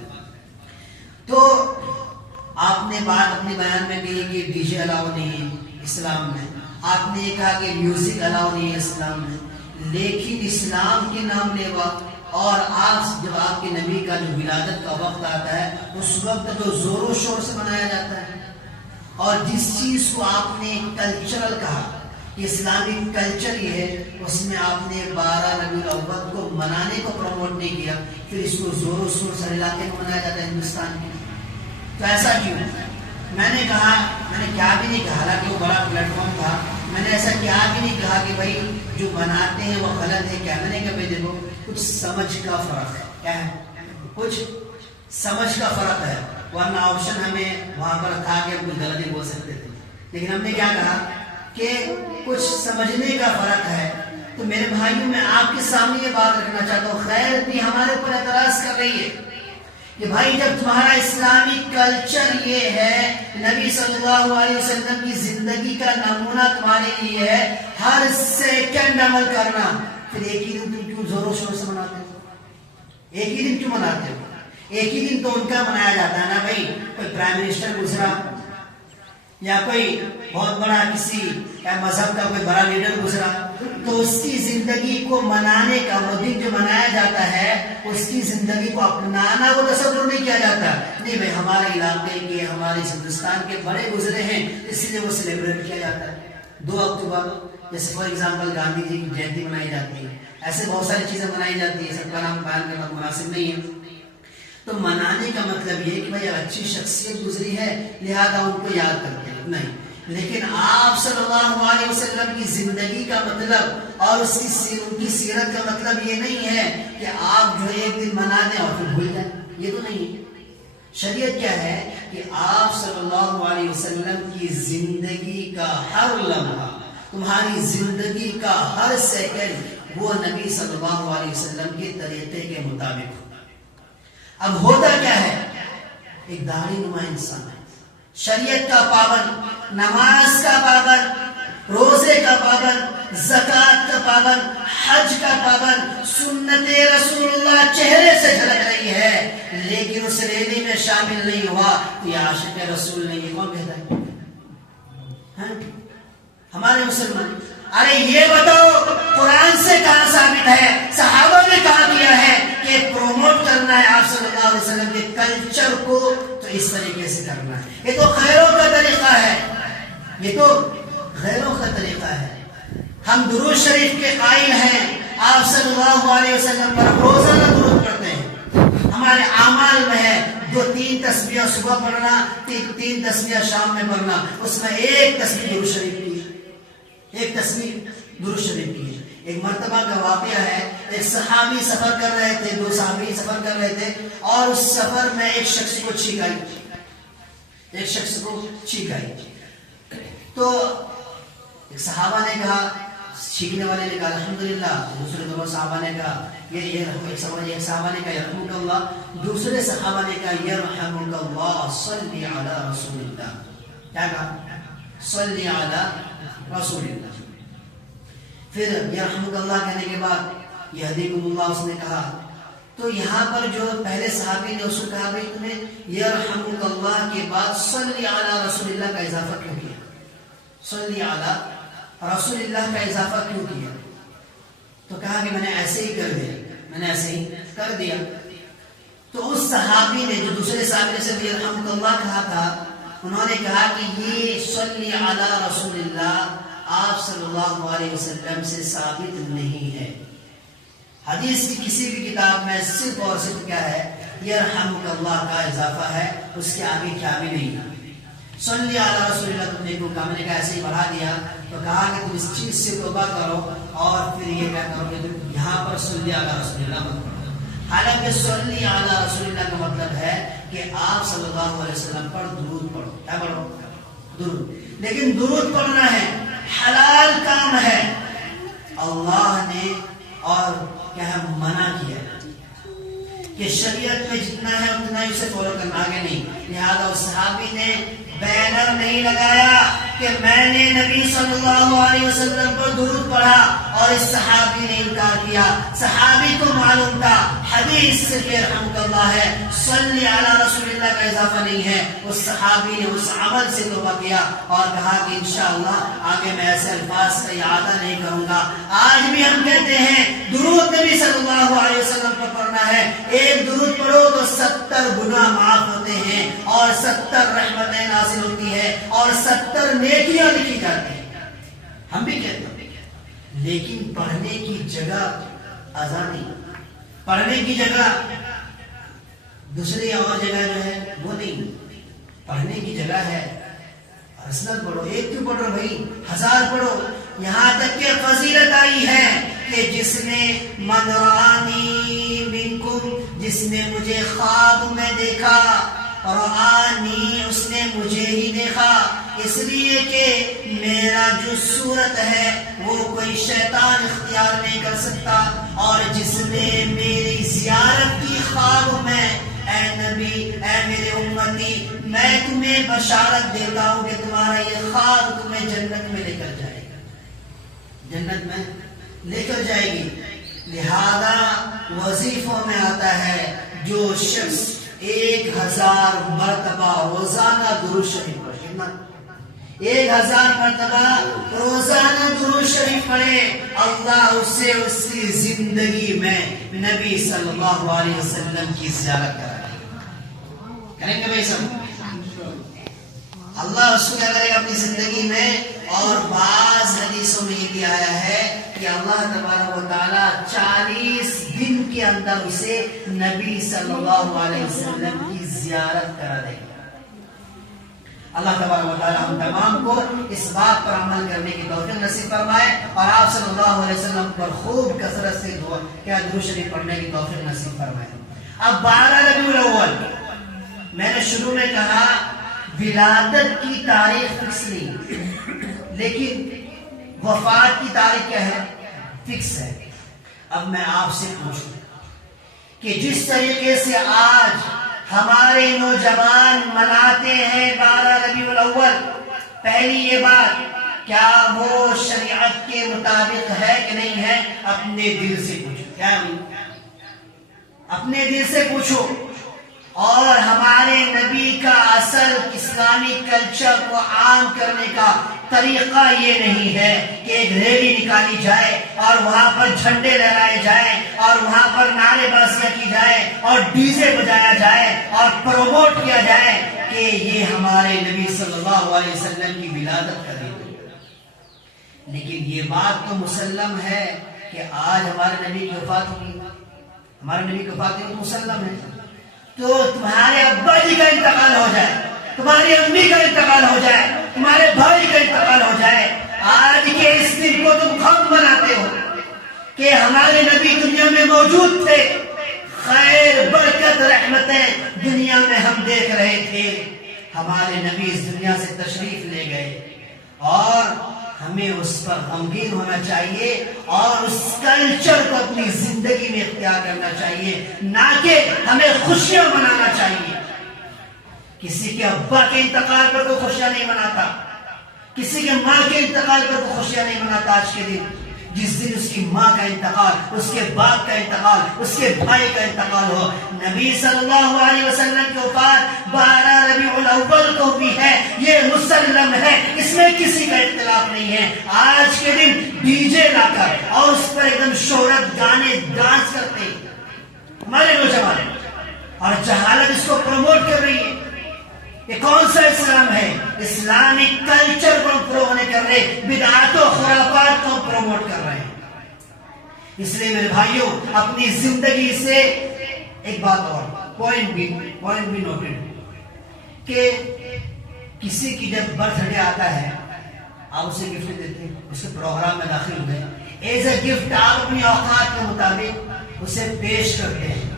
تو آپ نے بات اپنے بیان میں کہی کہ ڈی جے الاؤ نہیں ہے اسلام میں، آپ نے یہ کہا کہ میوزک الاؤ نہیں ہے اسلام میں، لیکن اسلام کے نام لیوا اور آج جب آپ کے نبی کا جو ولادت کا وقت آتا ہے اس وقت جو زور و شور سے منایا جاتا ہے، اور جس چیز کو آپ نے کلچرل کہا کہ اسلامک کلچر یہ ہے، اس میں آپ نے 12 ربیع الاول کو منانے کو پروموٹ نہیں کیا، پھر اس کو زور و شور سے علاقے میں منایا جاتا ہے ہندوستان میں، تو ایسا کیوں؟ میں نے کہا، میں نے کیا بھی نہیں کہا، حالانکہ وہ بڑا پلیٹ فارم تھا، میں نے ایسا کیا بھی نہیں کہا کہ بھائی جو بناتے ہیں وہ غلط ہے، کیا میں نے کہا بھائی دیکھو کچھ سمجھ کا فرق ہے، کیا ہے کچھ سمجھ کا فرق ہے، ورنہ آپشن ہمیں وہاں پر تھا کہ ہم کچھ غلطی بول سکتے تھے، لیکن ہم نے کیا کہا کہ کچھ سمجھنے کا فرق ہے۔ تو میرے بھائیوں میں آپ کے سامنے یہ بات رکھنا چاہتا ہوں، خیر بھی ہمارے اوپر اعتراض کر رہی ہے کہ بھائی جب تمہارا اسلامی کلچر یہ ہے، نبی صلی اللہ علیہ وسلم کی زندگی کا نمونہ تمہارے لیے ہے ہر سیکنڈ عمل کرنا، پھر ایک ہی دن تم کیوں زور و شور سے مناتے ہو؟ ایک ہی دن کیوں مناتے ہو؟ ایک ہی دن تو ان کا منایا جاتا ہے نا بھائی، کوئی پرائم منسٹر گزرا یا کوئی بہت بڑا کسی مذہب کا کوئی بڑا لیڈر گزرا تو اس کی زندگی کو منانے کا وہ دن جو منایا جاتا ہے اس کی زندگی کو اپنانا وہ تصور نہیں کیا جاتا، نہیں بھائی ہمارے علاقے کے ہمارے ہندوستان کے بڑے گزرے ہیں اس لیے وہ سیلیبریٹ کیا جاتا ہے۔ 2 اکتوبر جیسے فار ایگزامپل گاندھی جی کی جینتی منائی جاتی ہے، ایسے بہت ساری چیزیں منائی جاتی ہیں، سب کا نام بیان کرنا مناسب نہیں ہے۔ تو منانے کا مطلب یہ کہ بھائی اچھی شخصیت گزری ہے لہذا ان کو یاد کرتے ہیں، نہیں، لیکن آپ صلی اللہ علیہ وسلم کی زندگی کا مطلب اور اس کی ان کی سیرت کا مطلب یہ نہیں ہے کہ آپ جو ایک دن منا دیں اور پھر بھول جائیں، یہ تو نہیں ہے۔ شریعت کیا ہے کہ آپ صلی اللہ علیہ وسلم کی زندگی کا ہر لمحہ، تمہاری زندگی کا ہر سیکنڈ وہ نبی صلی اللہ علیہ وسلم کے طریقے کے مطابق ہو۔ اب ہوتا کیا ہے، ایک داڑھی نما انسان ہے، شریعت کا پابند، نماز کا پابند، روزے کا پابند، زکوٰۃ کا پابند، حج کا پابند، سنت رسول اللہ چہرے سے جھلک رہی ہے، لیکن اس ریلی میں شامل نہیں ہوا تو یہ عاشق رسول نہیں ہے۔ کون کہتا ہے؟ ہاں؟ ہمارے مسلمان، ارے یہ بتاؤ قرآن سے کہاں ثابت ہے، صحابہ نے کہا کیا ہے کہ پروموٹ کرنا ہے آپ صلی اللہ علیہ وسلم کے کلچر کو تو اس طریقے سے کرنا ہے۔ یہ تو غیروں کا طریقہ ہے، یہ تو غیروں کا طریقہ ہے۔ ہم درود شریف کے قائل ہیں، آپ صلی اللہ علیہ وسلم پر روزانہ درود پڑھتے ہیں، ہمارے اعمال میں ہے 2-3 تسبیح صبح پڑھنا، 3 تسبیح شام میں پڑھنا، اس میں ایک تسبیح درود شریف کی، ایک تسبیح درود شریف کی۔ ایک مرتبہ کا واقعہ ہے، ایک صحابی سفر کر رہے تھے، 2 صحابی سفر کر رہے تھے، اور اس سفر میں ایک شخص کو چھینک آئی، ایک شخص کو چھینک آئی تو ایک صحابہ نے کہا، چھینکنے والے نے کہا الحمدللہ، دوسرے دونوں صحابہ نے کہا ایک صحابہ نے کہا یرحمک اللہ، دوسرے صحابہ نے کہا یرحمک اللہ صلی علی رسول اللہ۔ کیا کہا؟ صلی علی رسول اللہ۔ پھر یرحمک اللہ کہنے کے بعد یہدیکم اللہ اس نے کہا، تو یہاں پر جو پہلے صحابی نے اس کو کہا بھائی تمہیں یرحمک اللہ کے بعد صلی علی رسول اللہ کا اضافہ کیوں کیا، صلی علی رسول اللہ کا اضافہ کیوں کیا؟ تو کہا کہ میں نے ایسے ہی کر دیا، میں نے ایسے ہی کر دیا۔ تو اس صحابی نے جو دوسرے صحابی نے صرف یرحمک اللہ کہا تھا، انہوں نے کہا کہ یہ صلی علی رسول اللہ آپ صلی اللہ علیہ وسلم سے ثابت نہیں ہے۔ حدیث کی کسی بھی کتاب میں صرف اور صرف کیا ہے، یرحمک اللہ کا اضافہ ہے، اس کے آگے کیا بھی نہیں ہے۔ صلی علی رسول اللہ تم نے کیوں کہا؟ میں نے کہا ایسے ہی بڑھا دیا، تو کہا کہ تم اس چیز سے توبہ کرو اور پھر یہ کیا کرو کہ تم یہاں پر صلی علی رسول اللہ مت پڑھو۔ حالانکہ صلی علی رسول اللہ کا مطلب ہے کہ آپ صلی اللہ علیہ وسلم پر درود پڑھو۔ کیا پڑھو؟ درود۔ لیکن درود پڑھنا ہے، حلال کام ہے، اللہ نے اور کیا منع کیا کہ شریعت میں جتنا ہے اتنا ہی اسے فالو کرنا، آگے نہیں۔ لہذا اس صحابی نے بینر نہیں لگایا کہ میں نے نبی صلی اللہ علیہ وسلم پر درود پڑھا، اور اس صحابی نے انکار کیا۔ صحابی کو معلوم تھا حدیث سے یرحمک اللہ ہے، صلی علی رسول اللہ کا اضافہ نہیں ہے۔ اس صحابی نے اس عمل سے توبہ کیا اور کہا کہ انشاءاللہ آگے میں ایسے الفاظ کا اعادہ نہیں کروں گا۔ آج بھی ہم کہتے ہیں درود نبی صلی اللہ علیہ وسلم پر پڑھنا ہے، ایک درود پڑھو تو 70 گناہ معاف ہوتے ہیں اور 70 رحمتیں نازل ہوتی ہے اور 70 نیکیاں لکھی جاتی ہیں۔ ہم بھی کہتے ہیں، لیکن پڑھنے کی جگہ اذان نہیں، پڑھنے کی جگہ دوسری اور جگہ جو ہے وہ نہیں، پڑھنے کی جگہ ہے اسناد پڑھو۔ ایک کیوں پڑھو بھائی، 1000 پڑھو۔ یہاں تک کہ فضیلت آئی ہے کہ جس نے من رآنی منکم، جس نے مجھے خواب میں دیکھا، رآنی اس نے مجھے ہی دیکھا، اس لیے کہ میرا جو صورت ہے وہ کوئی شیطان اختیار نہیں کر سکتا، اور جس نے میری زیارت کی خواب میں، اے نبی اے میرے امتی، میں تمہیں بشارت دیتا ہوں کہ تمہارا یہ خواب تمہیں جنت میں لے کر جائے گا، جنت میں لے کر جائے گی۔ لہذا وظیفوں میں آتا ہے جو شخص 1000 مرتبہ روزانہ درود شریف پڑھے، کتنا؟ 1000 مرتبہ روزانہ درود شریف پڑھے، اللہ اسے اس کی زندگی میں نبی صلی اللہ علیہ وسلم کی زیارت کرائے۔ کریں گے بھائی سب؟ اللہ اس کو کیا کرے گا اپنی زندگی میں؟ اور بعض حدیثوں میں یہ بھی آیا ہے کہ اللہ تبارک و تعالیٰ 40 دن کے اندر اسے نبی صلی اللہ علیہ وسلم کی زیارت کرا دے گا۔ اللہ تبارک و تعالیٰ ہم تمام کو اس بات پر عمل کرنے کی توفیق نصیب فرمائے اور آپ صلی اللہ علیہ وسلم پر خوب کثرت سے درود شریف پڑھنے کی توفیق نصیب فرمائے۔ اب 12 ربیع الاول، میں نے شروع میں کہا ولادت کی تاریخ فکس نہیں، لیکن وفات کی تاریخ کیا ہے؟ فکس ہے۔ اب میں آپ سے پوچھوں کہ جس طریقے سے آج ہمارے نوجوان مناتے ہیں 12 ربیع الاول، پہلی یہ بات، کیا وہ شریعت کے مطابق ہے کہ نہیں ہے؟ اپنے دل سے پوچھو، کیا اپنے دل سے پوچھو۔ اور ہمارے نبی کا اصل اسلامی کلچر کو عام کرنے کا طریقہ یہ نہیں ہے کہ ایک ریلی نکالی جائے اور وہاں پر جھنڈے لہرائے جائیں اور وہاں پر نعرے بازیاں کی جائے اور ڈی جے بجایا جائے اور پروموٹ کیا جائے کہ یہ ہمارے نبی صلی اللہ علیہ وسلم کی ولادت کا دن ہے۔ لیکن یہ بات تو مسلم ہے کہ آج ہمارے نبی کی وفات ہوئی، ہمارے نبی کی وفات ہوئی، مسلم ہے۔ تو تمہارے ابا جی کا انتقال ہو جائے، تمہاری امی کا انتقال ہو جائے، تمہارے بھائی کا انتقال ہو جائے، آج کے اس دن کو تم غم مناتے ہو کہ ہمارے نبی دنیا میں موجود تھے، خیر برکت رحمتیں دنیا میں ہم دیکھ رہے تھے، ہمارے نبی اس دنیا سے تشریف لے گئے، اور ہمیں اس پر غمگین ہونا چاہیے اور اس کلچر کو اپنی زندگی میں اختیار کرنا چاہیے، نہ کہ ہمیں خوشیاں منانا چاہیے۔ کسی کے ابا کے انتقال پر کوئی خوشیاں نہیں مناتا، کسی کے ماں کے انتقال پر کوئی خوشیاں نہیں مناتا۔ آج کے دن، جس دن اس کی ماں کا انتقال، اس کے باپ کا انتقال، اس کے بھائی کا انتقال ہو، نبی صلی اللہ علیہ وسلم کی وفات 12 ربیع الاول کو بھی ہے، یہ مسلم ہے، اس میں کسی کا اختلاف نہیں ہے۔ آج کے دن ڈی جے لا کر اور اس پر ایک دم شہرت گانے ڈانس کرتے ہمارے نوجوان، اور جہالت اس کو پروموٹ کر رہی ہے۔ یہ کون سا اسلام ہے؟ اسلامک کلچر کو پروموٹ نہیں کر رہے، بدعات و خرافات کو پروموٹ کر رہے ہیں۔ اس لیے میرے بھائیوں، اپنی زندگی سے ایک بات اور پوائنٹ بھی نوٹڈ کہ کسی کی جب برتھ ڈے آتا ہے آپ اسے گفٹ دیتے ہیں، اس کے پروگرام میں داخل ہوئے، ایز اے گفٹ آپ اپنی اوقات کے مطابق اسے پیش کرتے ہیں۔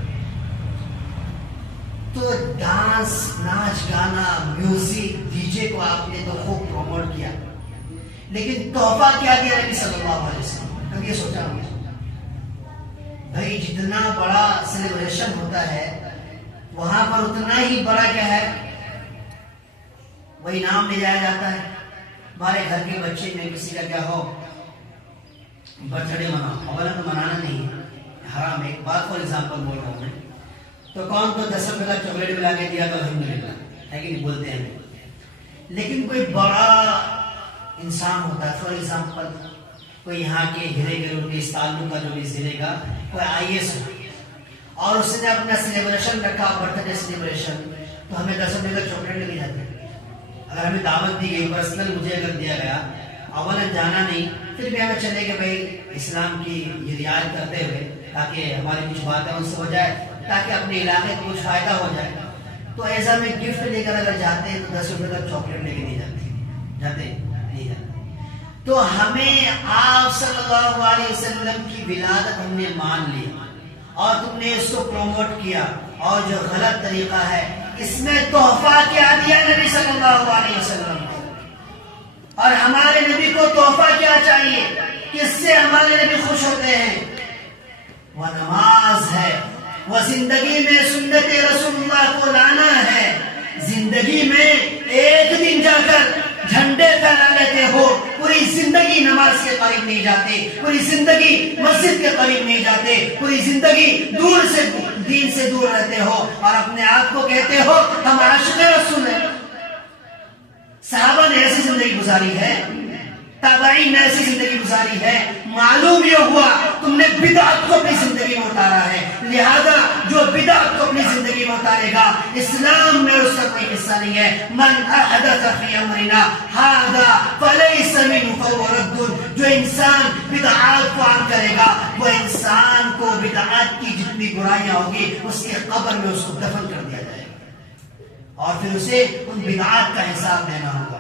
تو ڈانس، ناچ گانا، میوزک، ڈی جے کو آپ نے تو خوب پروموٹ کیا، لیکن تحفہ کیا دیا نبی صلی اللہ علیہ وسلم؟ کبھی یہ سوچا ہوں بھائی جتنا بڑا سیلیبریشن ہوتا ہے وہاں پر اتنا ہی بڑا کیا ہے، وہی نام لے جایا جاتا ہے۔ ہمارے گھر کے بچے میں کسی کا کیا ہو برتھ ڈے مناؤ، اولا تو منانا نہیں ہے، حرام ہے۔ ایک بات فار ایگزامپل بول رہا ہوں میں، تو کون تو 10 روپے کا چاکلیٹ ملا کے دیا تو الحمدللہ ہے کہ نہیں بولتے ہیں۔ لیکن کوئی بڑا انسان ہوتا ہے، فار ایگزامپل کوئی یہاں کے ہرے گرو کے اس تعلق کا جو بھی ضلع کا کوئی IAS ہو، اور اس نے اپنا سیلیبریشن رکھا، برتھ ڈے سیلیبریشن، تو ہمیں 10 روپے کا چاکلیٹ لے جاتے ہیں۔ اگر ہمیں دعوت دی گئی، پرسنل مجھے اگر دیا گیا، اولا جانا نہیں، پھر بھی ہمیں چلے کہ بھائی اسلام کی یہ رعایت کرتے ہوئے تاکہ ہماری کچھ باتیں ان سے ہو جائے، تاکہ اپنے علاقے کو کچھ فائدہ ہو جائے، تو ایسا میں گفٹ لے کر اگر جاتے ہیں تو 10 روپے کا چاکلیٹ لے کے نہیں جاتے نہیں جاتے۔ تو ہمیں آپ صلی اللہ علیہ وسلم کی ولادت ہم نے مان لی اور تم نے اس کو پروموٹ کیا، اور جو غلط طریقہ ہے اس میں تحفہ کیا دیا نبی صلی اللہ علیہ وسلم کو، اور ہمارے نبی کو تحفہ کیا چاہیے، کس سے ہمارے نبی خوش ہوتے ہیں؟ وہ نماز ہے، وہ زندگی میں سنت رسول اللہ کو لانا ہے۔ زندگی میں ایک دن جا کر جھنڈے پھیلا لیتے ہو، پوری زندگی نماز کے قریب نہیں جاتے، پوری زندگی مسجد کے قریب نہیں جاتے، پوری زندگی دور سے دین سے دور رہتے ہو، اور اپنے آپ کو کہتے ہو ہم عاشق رسول ہیں۔ صحابہ نے ایسی زندگی گزاری ہے، تابعین نے ایسی زندگی گزاری ہے، معلوم یہ ہوا تم نے بدعت کو اپنی زندگی میں اتارا ہے، لہذا جو بدعت کو اپنی زندگی میں اتارے گا اسلام میں اس کا کوئی حصہ نہیں ہے۔ من احدث فی امرنا ھذا فلیس منہ فہو رد، جو انسان بدعات کو عام کرے گا وہ انسان کو بدعات کی جتنی برائیاں ہوگی اس کے قبر میں اس کو دفن کر دیا جائے گا، اور پھر اسے ان بدعات کا حساب دینا ہوگا۔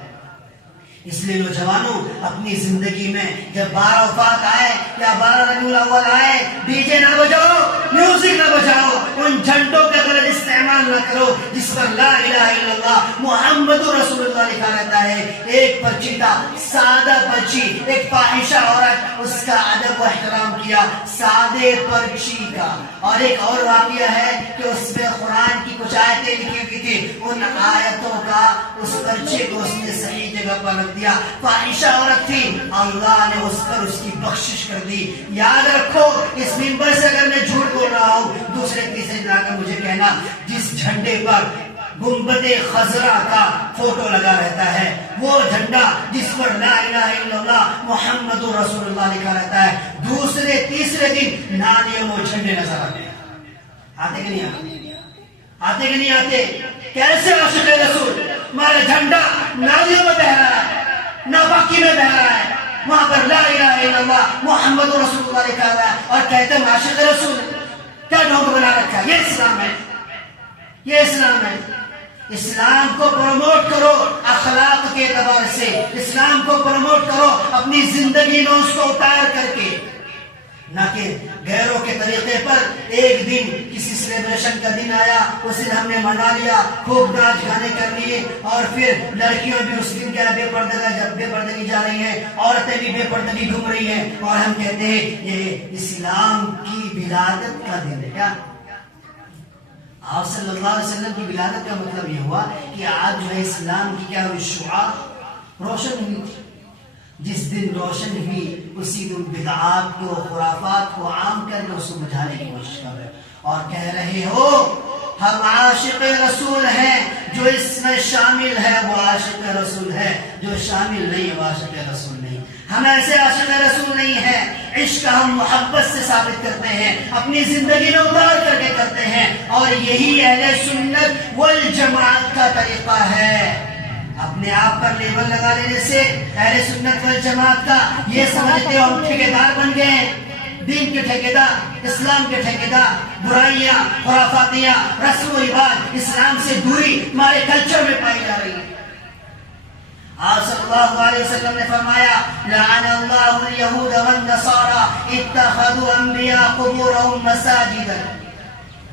اس لیے نوجوانوں، اپنی زندگی میں جب 12 وفات آئے یا 12 ربیع الاول آئے، ڈی جے نہ بجاؤ، میوزک نہ بجاؤ، ان جھنڈوں کا غلط استعمال نہ کرو جس پر لا الہ الا اللہ محمد رسول اللہ لکھا رہتا ہے. ایک پرچی تھا، سادہ پرچی، ایک فاحشہ عورت، اس کا ادب و احترام کیا سادے پرچی کا. اور ایک اور واقعہ ہے کہ اس میں قرآن کی کچھ آیتیں لکھی ہوئی تھی، ان آیتوں کا اس پرچے کو اس نے صحیح جگہ پر رکھ دیا. فاحشہ عورت تھی، اللہ نے اس پر اس کی بخشش کر دی. یاد رکھو اس منبر سے اگر میں جھوٹ بول رہا ہوں، دوسرے تیسرے جا کر مجھے کہنا جس جھنڈے پر گنبد خضرا کا فوٹو لگا رہتا ہے، وہ جھنڈا جس پر لا الہ الا اللہ محمد رسول اللہ لکھا رہتا ہے، دوسرے تیسرے دن نالیوں میں جھنڈے نظر آتے ہیں. آتے کہ نہیں آتے؟ آتے کہ نہیں آتے؟ کیسے عاشق رسول ہمارا جھنڈا نالیوں میں بہ رہا ہے، ناپاکی میں بہ رہا ہے، وہاں پر لا الہ الا اللہ محمد رسول اللہ لکھا ہوا ہے اور کہتے ہیں عاشق رسول. کیا ڈھونگ بنا رکھا ہے؟ یہ اسلام ہے، یہ اسلام ہے. اسلام کو پروموٹ کرو اخلاق کے اعتبار سے، اسلام کو پروموٹ کرو اپنی زندگی میں اس کو اتار کر کے، نہ کہ غیروں کے طریقے پر. ایک دن کسی سیلیبریشن کا دن آیا، اس دن ہم نے منا لیا، خوب ناچ گانے کر لیے، اور پھر لڑکیوں بھی اس دن کیا بے پردگی جا رہی ہیں، عورتیں بھی بے پردگی گھوم رہی ہیں، اور ہم کہتے ہیں یہ اسلام کی ولادت کا دن ہے. کیا آپ صلی اللہ علیہ وسلم کی ولادت کا مطلب یہ ہوا کہ آج جو ہے اسلام کی کیا ہوئی شعاع روشن ہوئی. جس دن روشن ہوئی اسی دن بدعات کو، خرافات کو عام کر کے اس کو بجھانے کی کوشش کر رہے اور کہہ رہے ہو ہم عاشق رسول ہیں، جو اس میں شامل ہے وہ عاشق رسول ہے، جو شامل نہیں وہ عاشق رسول نہیں. ہم ایسے عاشق رسول نہیں ہیں. عشق ہم محبت سے ثابت کرتے ہیں، اپنی زندگی میں اتار کر کے کرتے ہیں، اور یہی اہل سنت والجماعت کا طریقہ ہے. اپنے آپ پر لیبل لگا لینے سے اہل سنت والجماعت کا یہ سمجھتے ہو ہم ٹھیکیدار بن گئے ہیں، دین کے ٹھیکیدار، اسلام کے ٹھیکیدار. برائیاں، خرافاتیاں، رسم و رواج، اسلام سے دوری ہمارے کلچر میں پائی جا رہی ہے. آپ صلی اللہ علیہ وسلم نے فرمایا لعن اللہ الیہود والنصارى اتخذوا انبیاء قبورهم مساجدا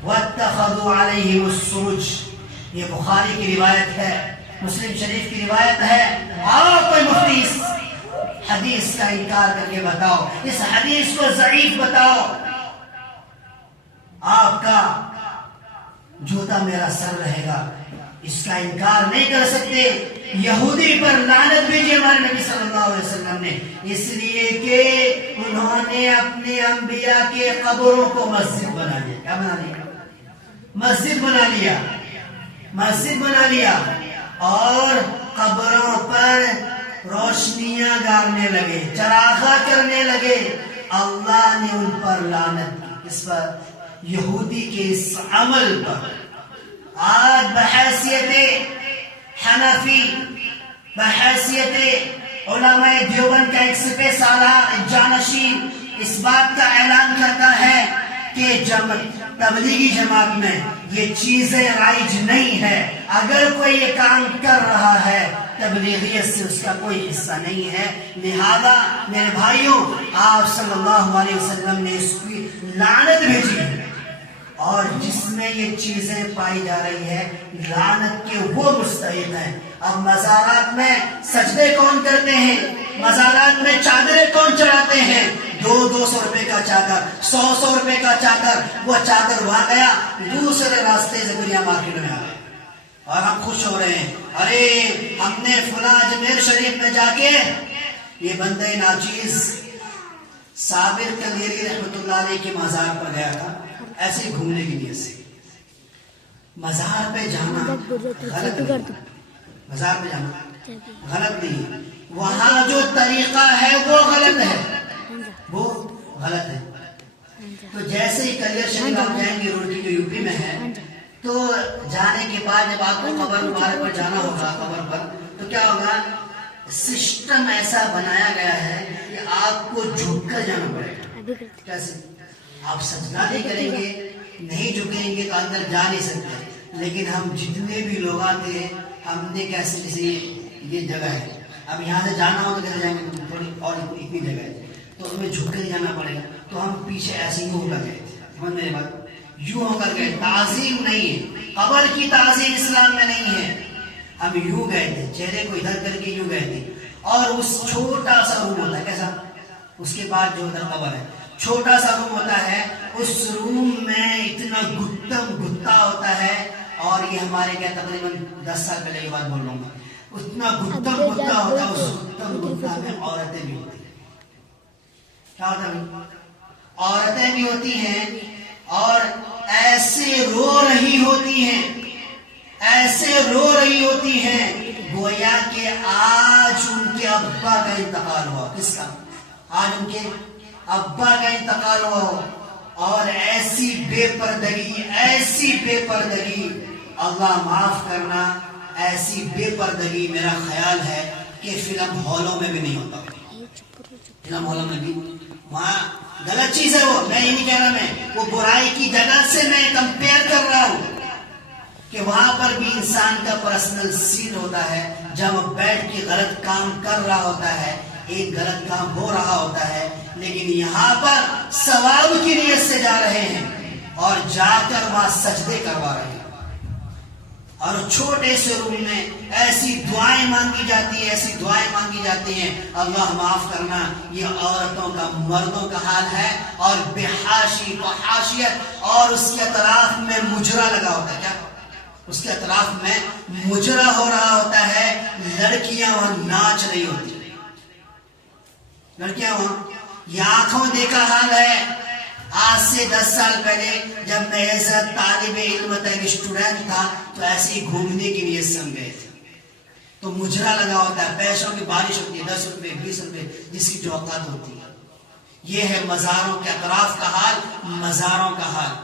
واتخذوا علیہم السرج. یہ بخاری کی روایت ہے، مسلم شریف کی روایت ہے. اور کوئی مفتی اس حدیث کا انکار کر کے بتاؤ، اس حدیث کو ضعیف بتاؤ. آپ کا جوتا میرا سر رہے گا، اس کا انکار نہیں کر سکتے. یہودی پر لعنت بھیجی ہمارے نبی صلی اللہ علیہ وسلم نے، اس لیے کہ انہوں نے اپنے انبیاء کے قبروں کو مسجد بنا لیا. کیا بنا لیا؟ مسجد بنا لیا، مسجد بنا لیا، اور قبروں پر روشنیاں گارنے لگے، چراغاں کرنے لگے. اللہ نے ان پر لعنت کی. کس پر؟ یہودی کے اس عمل پر. آج بحیثیت حنفی، بحیثیت علماء دیوبند کا ایک سپہ سالار جانشین اس بات کا اعلان کرتا ہے کہ تبلیغی جماعت میں یہ چیزیں رائج نہیں ہے. اگر کوئی یہ کام کر رہا ہے تبلیغیت سے اس کا کوئی حصہ نہیں ہے. لہذا میرے بھائیوں، آپ صلی اللہ علیہ وسلم نے اس کی لعنت بھیجی ہے، اور جس میں یہ چیزیں پائی جا رہی ہے لعنت کے وہ مستحق ہیں. اب مزارات میں سجدے کون کرتے ہیں؟ مزارات میں چادریں کون چڑھاتے ہیں؟ 200 روپے کا چادر، 100 روپے کا چادر. وہ چادر وہاں گیا، دوسرے راستے سے دنیا مارکیٹ میں آ گئے، اور ہم خوش ہو رہے ہیں. ارے ہم نے فلاں اجمیر شریف میں جا کے یہ بندہ ناچیز صابر کلیری رحمت اللہ علیہ کے مزار پر گیا تھا، ایسے ہی گھومنے کی نیت سے. مزار پہ جانا غلط نہیں، مزار پہ جانا غلط نہیں، وہاں جو طریقہ ہے وہ غلط ہے، وہ غلط ہے. تو جیسے ہی کلیئر شریف آپ جائیں گے، روڈی جو یو پی میں ہے، تو جانے کے بعد جب آپ کو قبر مبارک پر جانا ہوگا، قبر پر، تو کیا ہوگا؟ سسٹم ایسا بنایا گیا ہے کہ آپ کو جھک کر جانا پڑے گا. کیسے؟ آپ سجدہ نہیں کریں گے، نہیں جھکیں گے تو اندر جا نہیں سکتے. لیکن ہم جتنے بھی لوگ آتے ہیں، ہم نے کیسے جیسے یہ جگہ ہے، اب یہاں سے جانا ہو تو کیسے جائیں گے؟ تھوڑی اور اتنی جگہ ہے تو اس میں جھک کر جانا پڑے گا. تو ہم پیچھے ایسے ہی ہو کر گئے، سمجھ میرے بات، یوں ہو کر گئے. تعظیم نہیں ہے، قبر کی تعظیم اسلام میں نہیں ہے. ہم یوں گئے تھے, چہرے کو ادھر کر کے یوں گئے تھے, اور اس چھوٹا سا روم ہوتا ہے, کیسا, اس کے بعد جو ادھر قبر ہے, چھوٹا سا روم ہوتا ہے, اس روم میں اتنا گتم گتا ہوتا ہے, اور یہ ہمارے کیا تقریباً 10 سال پہلے کی بات بول رہا ہوں, اتنا گتم گتا ہوتا ہے, اس گتم گتا میں عورتیں بھی ہوتی ہیں. کیا ہوتا ہے, عورتیں بھی ہوتی ہیں, اور ایسے رو رہی ہوتی ہیں, ایسے رو رہی ہوتی ہیں گویا کہ آج ان کے ابا کا انتقال ہوا. کس کا؟ آج ان کے ابا کا انتقال ہوا ہو. اور ایسی بے پردگی, ایسی بے پردگی, اللہ معاف کرنا, ایسی بے پردگی میرا خیال ہے کہ فلم ہالوں میں بھی نہیں ہوتا. فلم ہالوں میں بھی وہاں غلط چیز ہے, وہ میں یہ نہیں کہہ رہا, میں وہ برائی کی جگہ سے میں کمپیئر کر رہا ہوں کہ وہاں پر بھی انسان کا پرسنل سین ہوتا ہے, جب بیٹھ کے غلط کام کر رہا ہوتا ہے, ایک غلط کام ہو رہا ہوتا ہے, لیکن یہاں پر ثواب کی نیت سے جا رہے ہیں اور جا کر وہاں سجدے کروا رہے ہیں. اور چھوٹے سے روم میں ایسی دعائیں مانگی جاتی ہیں, ایسی دعائیں مانگی جاتی ہیں, اللہ معاف کرنا, یہ عورتوں کا مردوں کا حال ہے. اور بحاشی بحاشیت, اور اس کے اطراف میں مجرا لگا ہوتا ہے. کیا اس کے اطراف میں مجرا ہو رہا ہوتا ہے, لڑکیاں وہاں ناچ رہی ہوتی ہیں, لڑکیاں وہاں. یہ آنکھوں دیکھا حال ہے. آج سے 10 سال پہلے جب میں ایز اے طالب علم تھا, ایک اسٹوڈنٹ تھا, تو ایسے ہی گھومنے کی نیت سے ہم گئے تھے, تو مجرا لگا ہوتا ہے, پیسوں کی بارش ہوتی ہے, 10 روپے 20 روپے جس کی جو اوقات ہوتی ہے. یہ ہے مزاروں کے اطراف کا حال, مزاروں کا حال.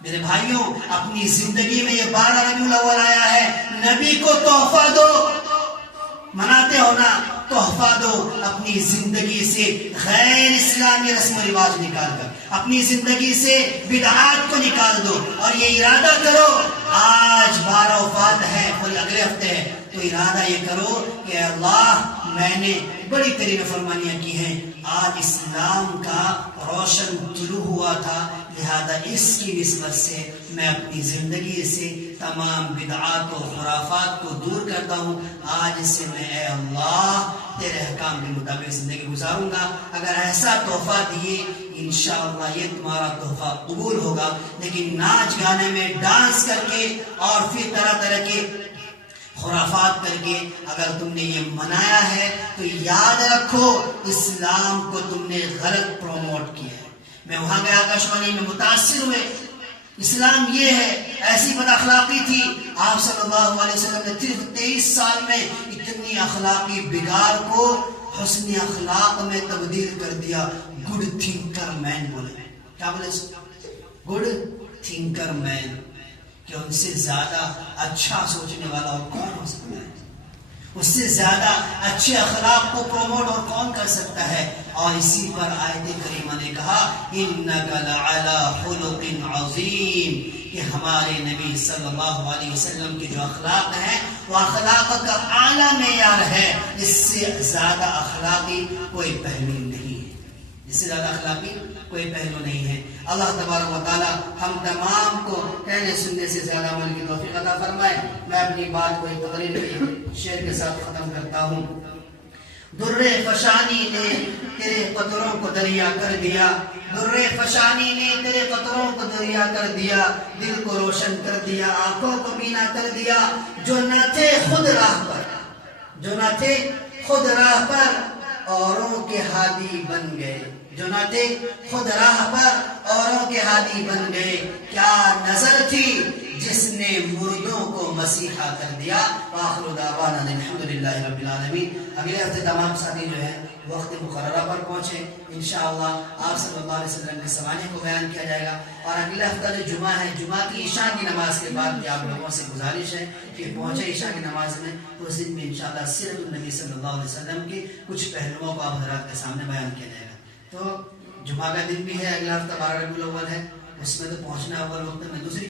میرے بھائیوں, اپنی زندگی میں یہ 12 ربیع الاول آیا ہے, نبی کو تحفہ دو. مناتے ہو نا, تحفہ دو اپنی زندگی سے غیر اسلامی رسم و رواج نکال کر, اپنی زندگی سے بدعات کو نکال دو, اور یہ ارادہ کرو, آج 12 وفات ہے, کوئی اگلے ہفتے ہے, تو ارادہ یہ کرو کہ اللہ میں نے بڑی تیری نافرمانیاں کی ہیں, آج اسلام کا روشن طلوع ہوا تھا, لہذا اس کی نسبت سے میں اپنی زندگی سے تمام بدعات و خرافات کو دور کرتا ہوں. آج سے میں اے اللہ تیرے احکام کے مطابق زندگی گزاروں گا. اگر ایسا تحفہ دیے, انشاءاللہ یہ تمہارا تحفہ قبول ہوگا. لیکن ناچ گانے میں ڈانس کر کے اور پھر طرح طرح کے خرافات کر کے اگر تم نے یہ منایا ہے, تو یاد رکھو اسلام کو تم نے غلط پروموٹ کیا ہے. میں وہاں گیا آکاشوانی میں, متاثر ہوئے. اسلام یہ ہے, ایسی بد اخلاقی تھی. آپ صلی اللہ علیہ وسلم نے 23 سال میں اتنی اخلاقی بگاڑ کو حسن اخلاق میں تبدیل کر دیا. گڈ تھنکر مین بولے, کیا بولے, گڈ تھنکر مین, کہ ان سے زیادہ اچھا سوچنے والا اور کون ہو سکتا ہے, اس سے زیادہ اچھے اخلاق کو پروموٹ اور کون کر سکتا ہے. اور اسی پر آیت کریمہ نے کہا انک لعلی خلق عظیم, کہ ہمارے نبی صلی اللہ علیہ وسلم کے جو اخلاق ہیں وہ اخلاق کا اعلیٰ معیار ہے. اس سے زیادہ اخلاقی کوئی پہلو نہیں ہے, اس سے زیادہ اخلاقی کوئی پہلو نہیں ہے. اللہ تبارک و تعالی ہم تمام کو کہنے سننے سے زیادہ عمل کی توفیق عطا فرمائے. میں اپنی بات کو ایک تقریر کے شعر کے ساتھ ختم کرتا ہوں. در فشانی نے تیرے قطروں کو دریا کر دیا, در فشانی نے تیرے قطروں کو دریا کر دیا, دل کو روشن کر دیا, آنکھوں کو بینا کر دیا. جو نہ تھے خود راہ پر, جو نہ تھے خود راہ پر, اوروں کے ہادی بن گئے. جو نہ تھے خود راہ پر اوروں کے ہادی بن گئے. کیا نظر تھی جس نے مردوں کو مسیحا کر دیا. وآخر دعوانا الحمدللہ رب العالمین. اگلے ہفتے تمام ساتھی جو ہے وقت مقررہ پر پہنچے. انشاءاللہ آپ صلی اللہ علیہ وسلم کے سوانح کو بیان کیا جائے گا. اور اگلے ہفتہ جو جمعہ ہے, جمعہ کی عشاء کی نماز کے بعد بھی آپ لوگوں سے گزارش ہے کہ پہنچے عشاء کی نماز میں, تو اس دن میں انشاءاللہ سیرت النبی صلی اللہ علیہ وسلم کے کچھ پہلوؤں کو آپ حضرات کے سامنے بیان کیا جائے گا. تو جمعہ کا دن بھی ہے, اگلا ہفتہ 12 ربیع الاول ہے, اس میں تو پہنچنا اول وقت میں. دوسری